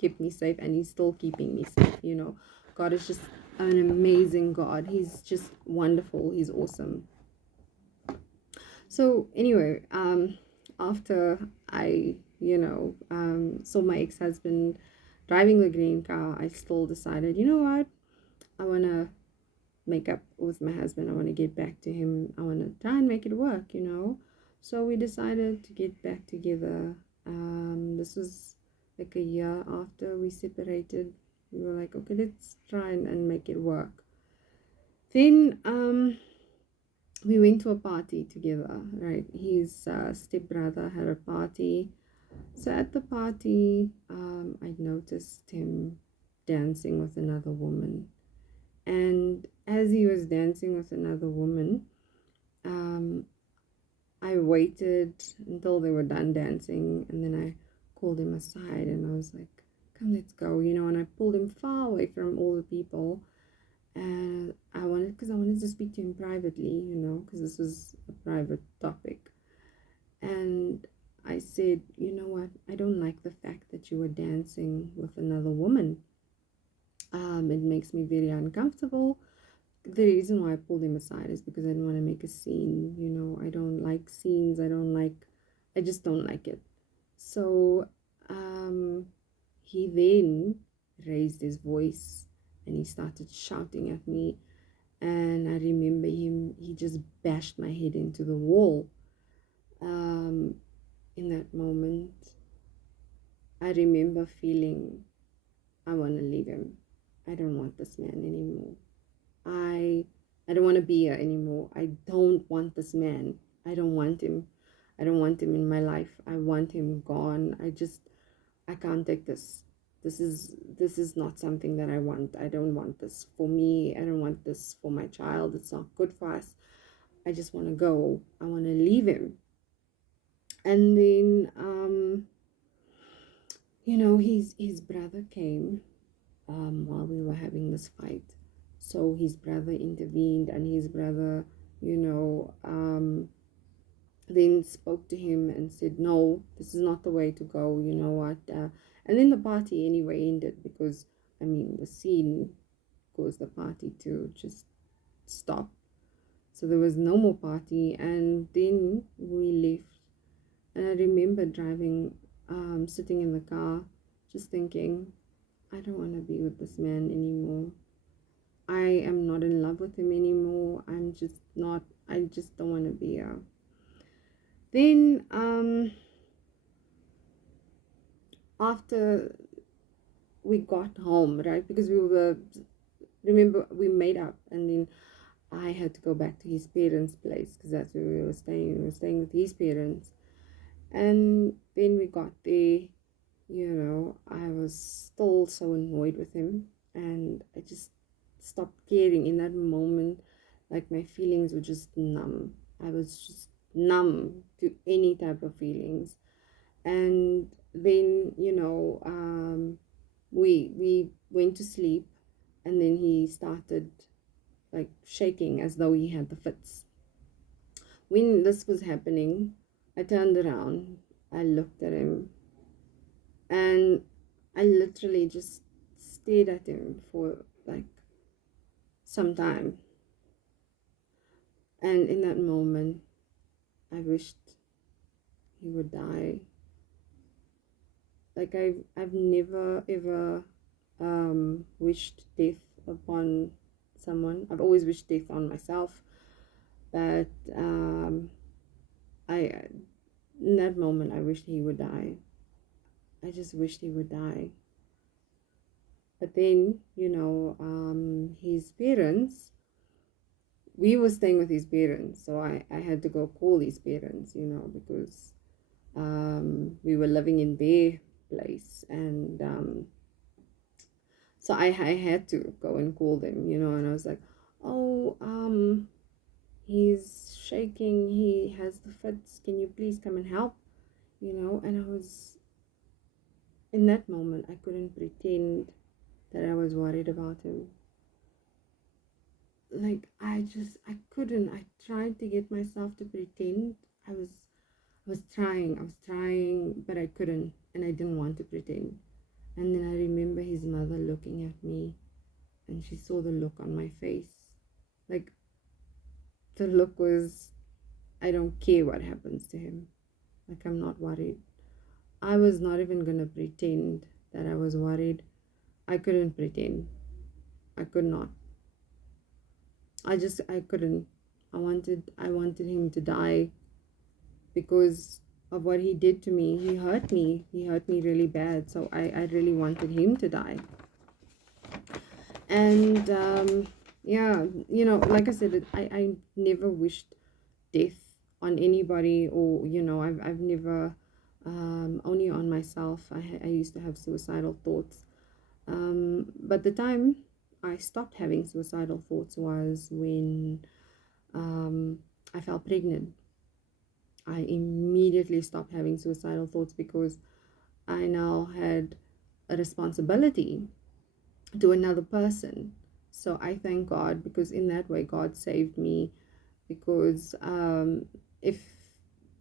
kept me safe, and he's still keeping me safe. God is just an amazing God. He's just wonderful. He's awesome. So anyway, after I, saw my ex-husband driving the green car, I still decided, you know what, I want to make up with my husband. I want to get back to him. I want to try and make it work. So we decided to get back together. This was like a year after we separated. We were like, okay, let's try and make it work. Then we went to a party together, right? His stepbrother had a party. So at the party, I noticed him dancing with another woman. And as he was dancing with another woman, um, I waited until they were done dancing, and then I called him aside and I was like, come, let's go, and I pulled him far away from all the people. And because I wanted to speak to him privately, because this was a private topic. And I said, you know what, I don't like the fact that you were dancing with another woman. It makes me very uncomfortable. The reason why I pulled him aside is because I didn't want to make a scene. I don't like scenes. I just don't like it. So he then raised his voice and he started shouting at me. And I remember he just bashed my head into the wall. In that moment, I remember feeling, I want to leave him. I don't want this man anymore. I I don't want to be here anymore. I don't want this man. I don't want him. I don't want him in my life. I want him gone. I can't take this. This is not something that I want. I don't want this for me. I don't want this for my child. It's not good for us. I just want to go. I want to leave him. And then his brother came while we were having this fight. So his brother intervened, and his brother, then spoke to him and said, no, this is not the way to go, you know what. And then the party anyway ended because, I mean, the scene caused the party to just stop. So there was no more party, and then we left. And I remember driving, sitting in the car, just thinking, I don't want to be with this man anymore. I am not in love with him anymore. I'm just not, I just don't want to be here. Then, after we got home, right, because remember, we made up, and then I had to go back to his parents' place because that's where we were staying. We were staying with his parents. And then we got there, I was still so annoyed with him, and I just stopped caring in that moment. Like, my feelings were just numb. I was just numb to any type of feelings. And then, we went to sleep, and then he started like shaking as though he had the fits. When this was happening, I turned around, I looked at him, and I literally just stared at him for like some time. And in that moment, I wished he would die. Like, I've never ever wished death upon someone. I've always wished death on myself, but I in that moment I wished he would die. I just wished he would die. But then, his parents, we were staying with his parents, so I had to go call his parents, because we were living in their place, and so I had to go and call them, and I was like, oh, he's shaking, he has the fits, can you please come and help, and I was, in that moment, I couldn't pretend that I was worried about him. Like, I couldn't. I tried to get myself to pretend. I was trying, but I couldn't, and I didn't want to pretend. And then I remember his mother looking at me, and she saw the look on my face. Like, the look was, I don't care what happens to him. Like, I'm not worried. I was not even gonna pretend that I was worried. I couldn't pretend. I could not. I couldn't. I wanted him to die because of what he did to me. He hurt me. He hurt me really bad. So I really wanted him to die. And yeah, like I said, I never wished death on anybody, or I've never, only on myself. I used to have suicidal thoughts. But the time I stopped having suicidal thoughts was when I fell pregnant. I immediately stopped having suicidal thoughts because I now had a responsibility to another person. So I thank God, because in that way God saved me, because if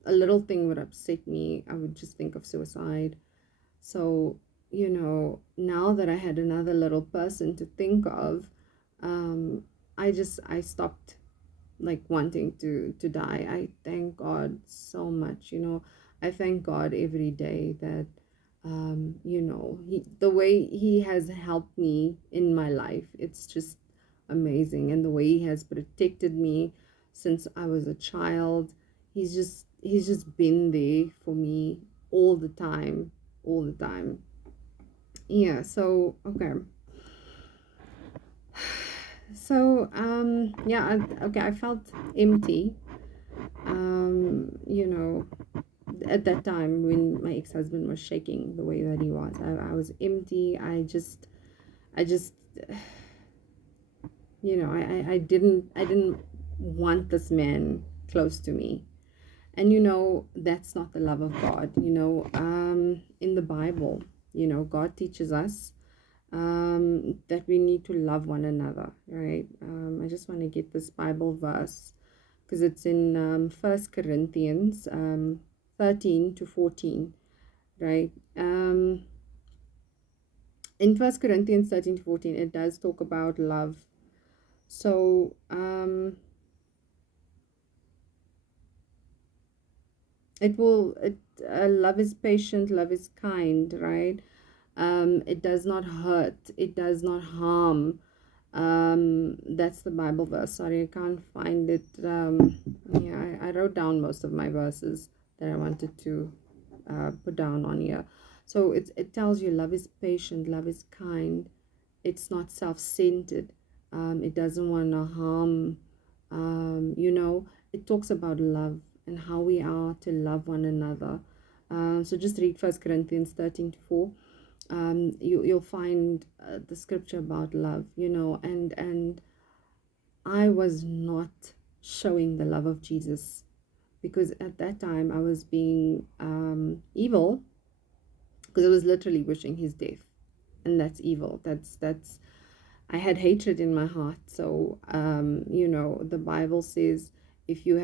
a little thing would upset me, I would just think of suicide. So, now that I had another little person to think of, I stopped like wanting to die. I thank God so much. I thank God every day that the way he has helped me in my life, it's just amazing. And the way he has protected me since I was a child, he's just been there for me all the time, all the time. Yeah, so okay. So yeah, okay, I felt empty. You know, at that time when my ex-husband was shaking the way that he was, I was empty. I just I didn't want this man close to me. And that's not the love of God. In the Bible, God teaches us that we need to love one another, right? I just want to get this Bible verse because it's in 1 Corinthians 13 to 14, right? In 1 Corinthians 13 to 14, it does talk about love. So, love is patient, love is kind, right? It does not hurt, it does not harm. That's the Bible verse. Sorry, I can't find it. Yeah, I wrote down most of my verses that I wanted to put down on here. So it tells you love is patient, love is kind, it's not self-centered, it doesn't want to harm. It talks about love and how we are to love one another. So just read 1 Corinthians 13 to 4. You'll find the scripture about love, and I was not showing the love of Jesus, because at that time I was being evil, because I was literally wishing his death, and that's evil. That's I had hatred in my heart. So the Bible says, if you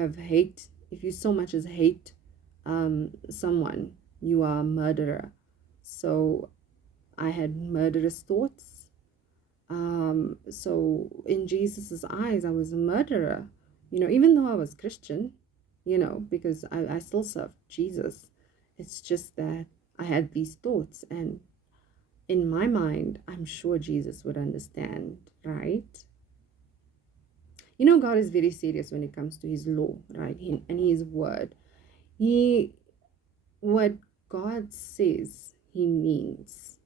so much as hate someone, you are a murderer. So I had murderous thoughts. So in Jesus's eyes, I was a murderer, even though I was Christian, because I still served Jesus. It's just that I had these thoughts, and in my mind, I'm sure Jesus would understand, right? God is very serious when it comes to his law, right? And his word. What God says, he means,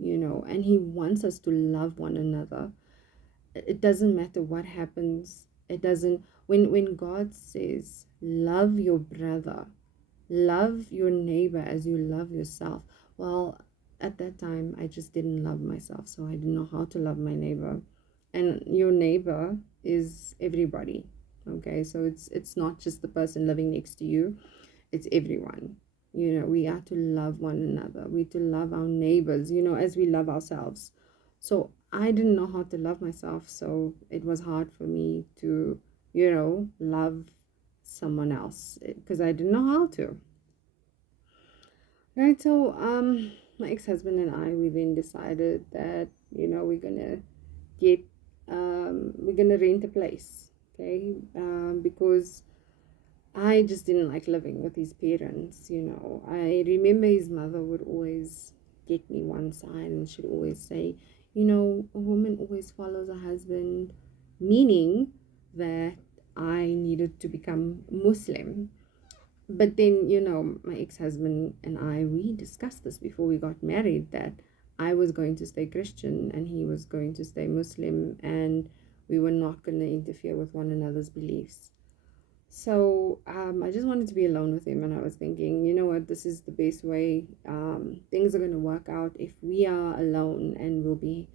and he wants us to love one another. It doesn't matter what happens. It doesn't, when God says, love your brother, love your neighbor as you love yourself. Well, at that time, I just didn't love myself, so I didn't know how to love my neighbor. And your neighbor is everybody, okay? So it's not just the person living next to you, it's everyone. We are to love one another. We to love our neighbors, as we love ourselves. So I didn't know how to love myself, so it was hard for me to, love someone else, because I didn't know how to. Right, so my ex-husband and I, we then decided that, get we're gonna rent a place, okay? Because I just didn't like living with his parents. I remember his mother would always get me one side, and she'd always say, a woman always follows a husband, meaning that I needed to become Muslim. But then, my ex-husband and I, we discussed this before we got married, that I was going to stay Christian and he was going to stay Muslim, and we were not going to interfere with one another's beliefs. So I just wanted to be alone with him, and I was thinking, you know what, this is the best way. Things are going to work out if we are alone, and we'll be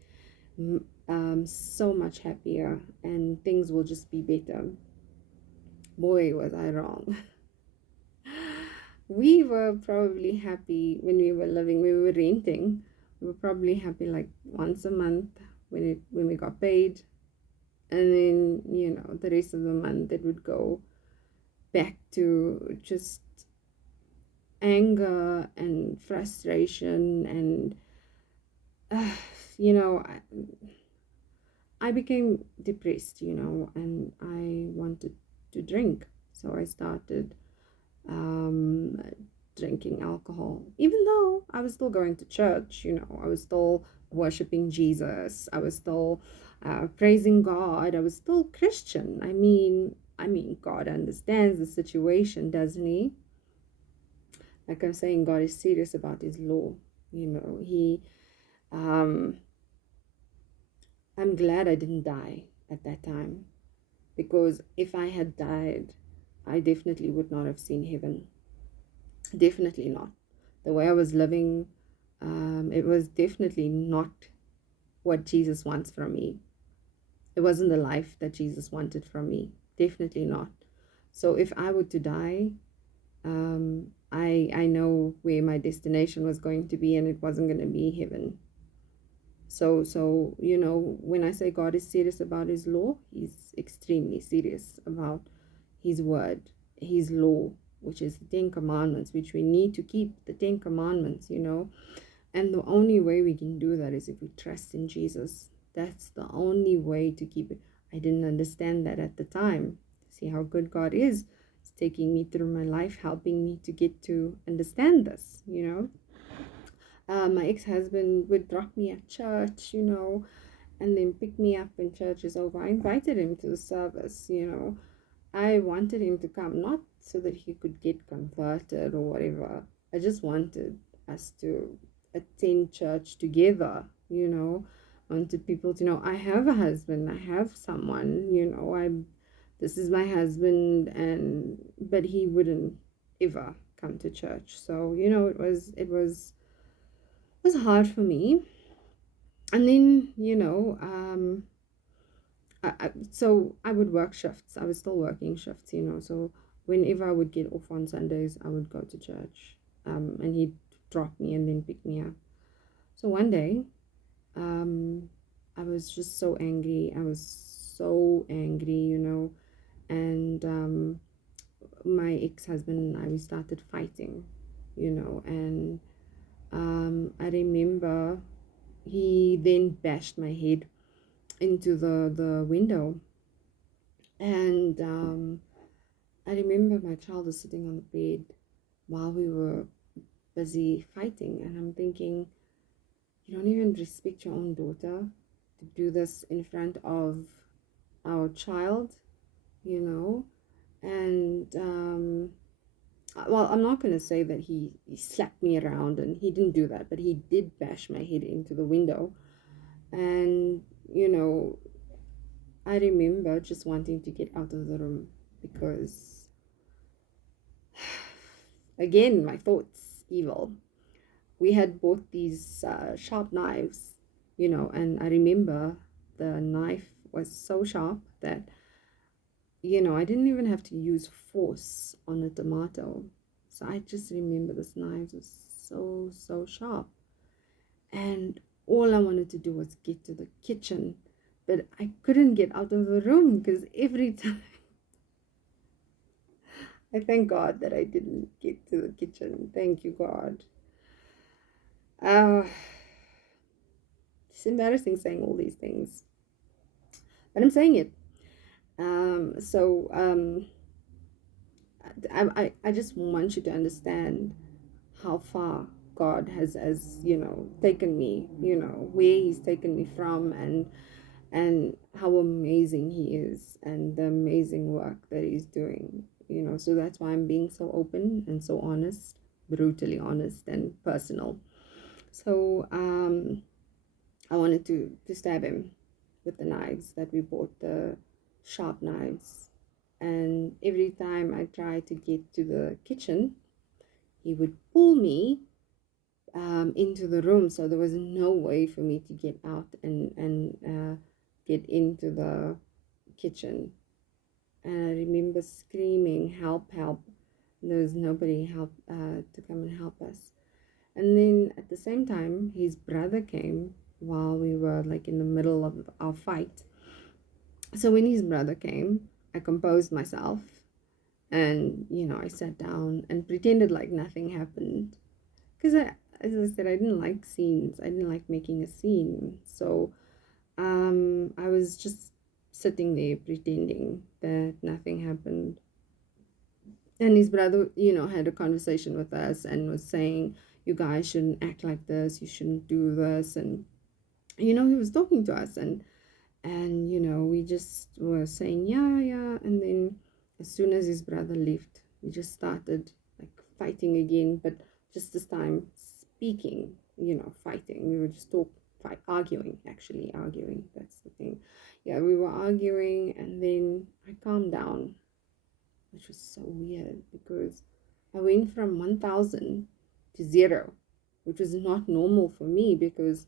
so much happier, and things will just be better. Boy, was I wrong. We were probably happy when we were renting. We were probably happy like once a month when we got paid, and then the rest of the month it would go back to just anger and frustration, and I became depressed, and I wanted to drink, so I started drinking alcohol, even though I was still going to church. I was still worshiping Jesus, I was still praising God, I was still Christian. I mean, God understands the situation, doesn't he? Like I'm saying, God is serious about his law. He I'm glad I didn't die at that time, because if I had died, I definitely would not have seen heaven. Definitely not. The way I was living, it was definitely not what Jesus wants from me. It wasn't the life that Jesus wanted from me. Definitely not. So if I were to die, I know where my destination was going to be, and it wasn't going to be heaven. So when I say God is serious about his law, he's extremely serious about his word, his law, which is the 10 Commandments, which we need to keep the 10 Commandments, And the only way we can do that is if we trust in Jesus. That's the only way to keep it. I didn't understand that at the time. See how good God is. It's taking me through my life, helping me to get to understand this. My ex-husband would drop me at church, and then pick me up when church is over. I invited him to the service. I wanted him to come, not so that he could get converted or whatever. I just wanted us to attend church together. I wanted people to know I have a husband, I have someone, this is my husband, but he wouldn't ever come to church. So, it was hard for me. And then, so I would work shifts. I was still working shifts, so whenever I would get off on Sundays, I would go to church, and he'd drop me and then pick me up. So one day, I was just so angry. I was so angry, and my ex-husband and I, we started fighting, and I remember he then bashed my head into the window, and I remember my child was sitting on the bed while we were busy fighting, and I'm thinking, you don't even respect your own daughter to do this in front of our child, and well, I'm not going to say that he slapped me around, and he didn't do that, but he did bash my head into the window. And I remember just wanting to get out of the room because, again, my thoughts evil. We had bought these sharp knives, and I remember the knife was so sharp that, I didn't even have to use force on a tomato. So I just remember this knife was so, so sharp. And all I wanted to do was get to the kitchen, but I couldn't get out of the room because every time, I thank God that I didn't get to the kitchen. Thank you, God. It's embarrassing saying all these things, but I'm saying it. I just want you to understand how far God has taken me, where He's taken me from, and how amazing He is, and the amazing work that He's doing. So that's why I'm being so open and so honest, brutally honest and personal. So I wanted to stab him with the knives that we bought, the sharp knives. And every time I tried to get to the kitchen, he would pull me into the room. So there was no way for me to get out and get into the kitchen. And I remember screaming, help, help. There was nobody to come and help us. And then at the same time, his brother came while we were like in the middle of our fight. So when his brother came, I composed myself, and I sat down and pretended like nothing happened, because as I said, I didn't like scenes. I didn't like making a scene. So I was just sitting there pretending that nothing happened. And his brother, had a conversation with us and was saying, you guys shouldn't act like this, you shouldn't do this. And he was talking to us, and we just were saying yeah. And then as soon as his brother left, we just started like fighting again, but just this time speaking, fighting. We were just arguing. That's the thing. Yeah, we were arguing, and then I calmed down, which was so weird because I went from 1,000 to 0, which was not normal for me, because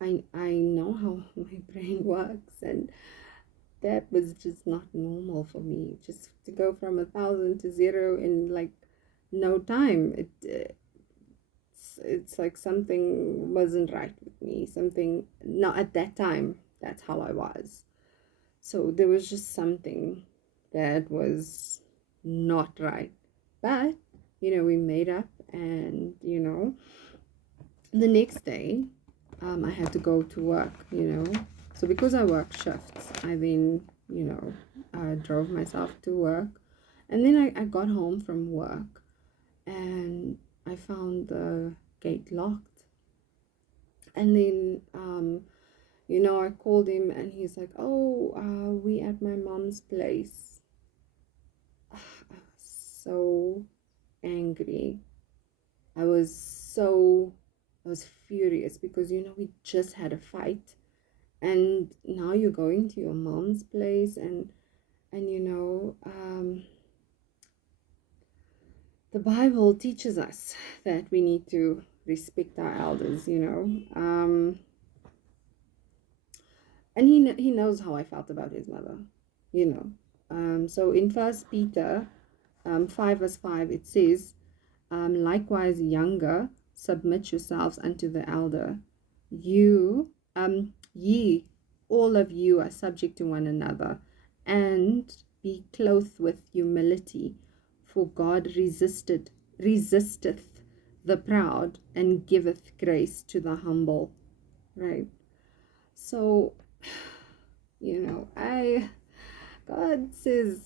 I know how my brain works, and that was just not normal for me. Just to go from 1,000 to 0 in like no time, it's like something wasn't right with me. Something, not at that time. That's how I was. So there was just something that was not right. But, we made up, and, the next day, I had to go to work. So because I work shifts, I then, drove myself to work. And then I got home from work and I found the gate locked. And then, I called him and he's like, oh, we at my mom's place. I was so angry. I was furious because, we just had a fight. And now you're going to your mom's place and the Bible teaches us that we need to respect our elders. And he knows how I felt about his mother, you know. So in First Peter 5 verse 5 it says, likewise younger, submit yourselves unto the elder. Ye all of you are subject to one another, and be clothed with humility, for God resisteth the proud and giveth grace to the humble. Right? So, God says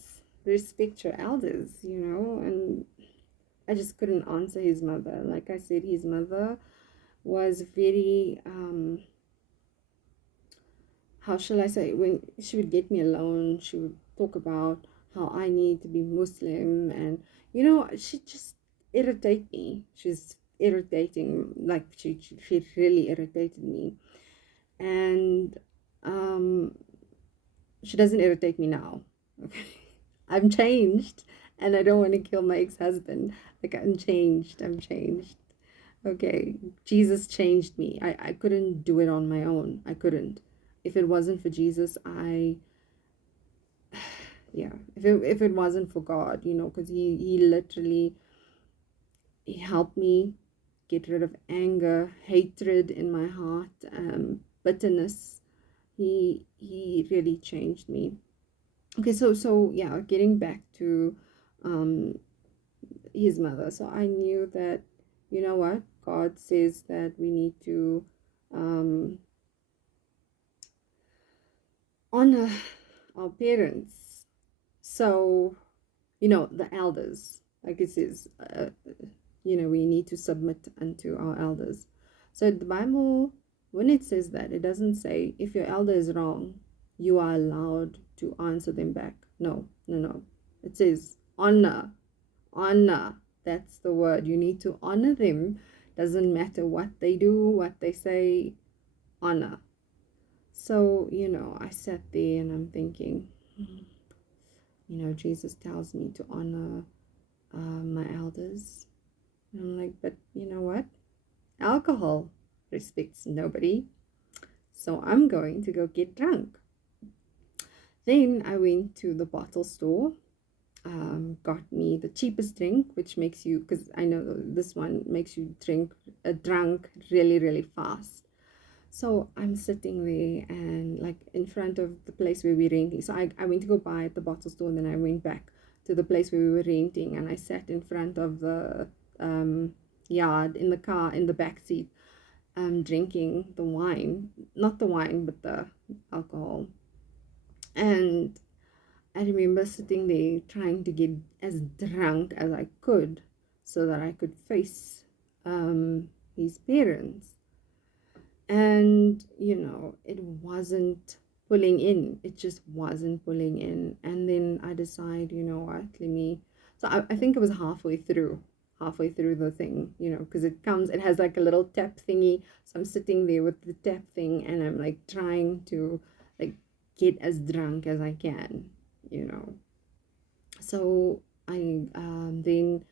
respect your elders, and I just couldn't answer his mother. Like I said, his mother was very, how shall I say, when she would get me alone, she would talk about how I need to be Muslim, and she just irritate me. She's irritating, like she really irritated me, and she doesn't irritate me now. Okay, I'm changed, and I don't want to kill my ex-husband. Like I'm changed. Okay, Jesus changed me. I couldn't do it on my own. I couldn't. If it wasn't for Jesus, yeah, if it wasn't for God, because he literally, he helped me get rid of anger, hatred in my heart, bitterness. He really changed me. Okay, so yeah, getting back to um his mother. So I knew that, what, God says that we need to um honor our parents. So, the elders, like it says, we need to submit unto our elders. So the Bible, when it says that, it doesn't say if your elder is wrong, you are allowed to answer them back. No, no, no. It says honor, honor. That's the word. You need to honor them. Doesn't matter what they do, what they say, honor. So, I sat there and I'm thinking, Jesus tells me to honor my elders. And I'm like, but you know what? Alcohol respects nobody. So I'm going to go get drunk. Then I went to the bottle store, got me the cheapest drink, which makes you, because I know this one makes you drunk really, really fast. So I'm sitting there and like in front of the place where we're renting. So I went to go buy at the bottle store, and then I went back to the place where we were renting, and I sat in front of the yard in the car in the back seat, drinking the wine, not the wine, but the alcohol. And I remember sitting there trying to get as drunk as I could so that I could face his parents. And it wasn't pulling in, it just wasn't pulling in. And then I decide, what, let me, so I think it was halfway through the thing, because it has like a little tap thingy. So I'm sitting there with the tap thing and I'm like trying to like get as drunk as I can. So I then didn't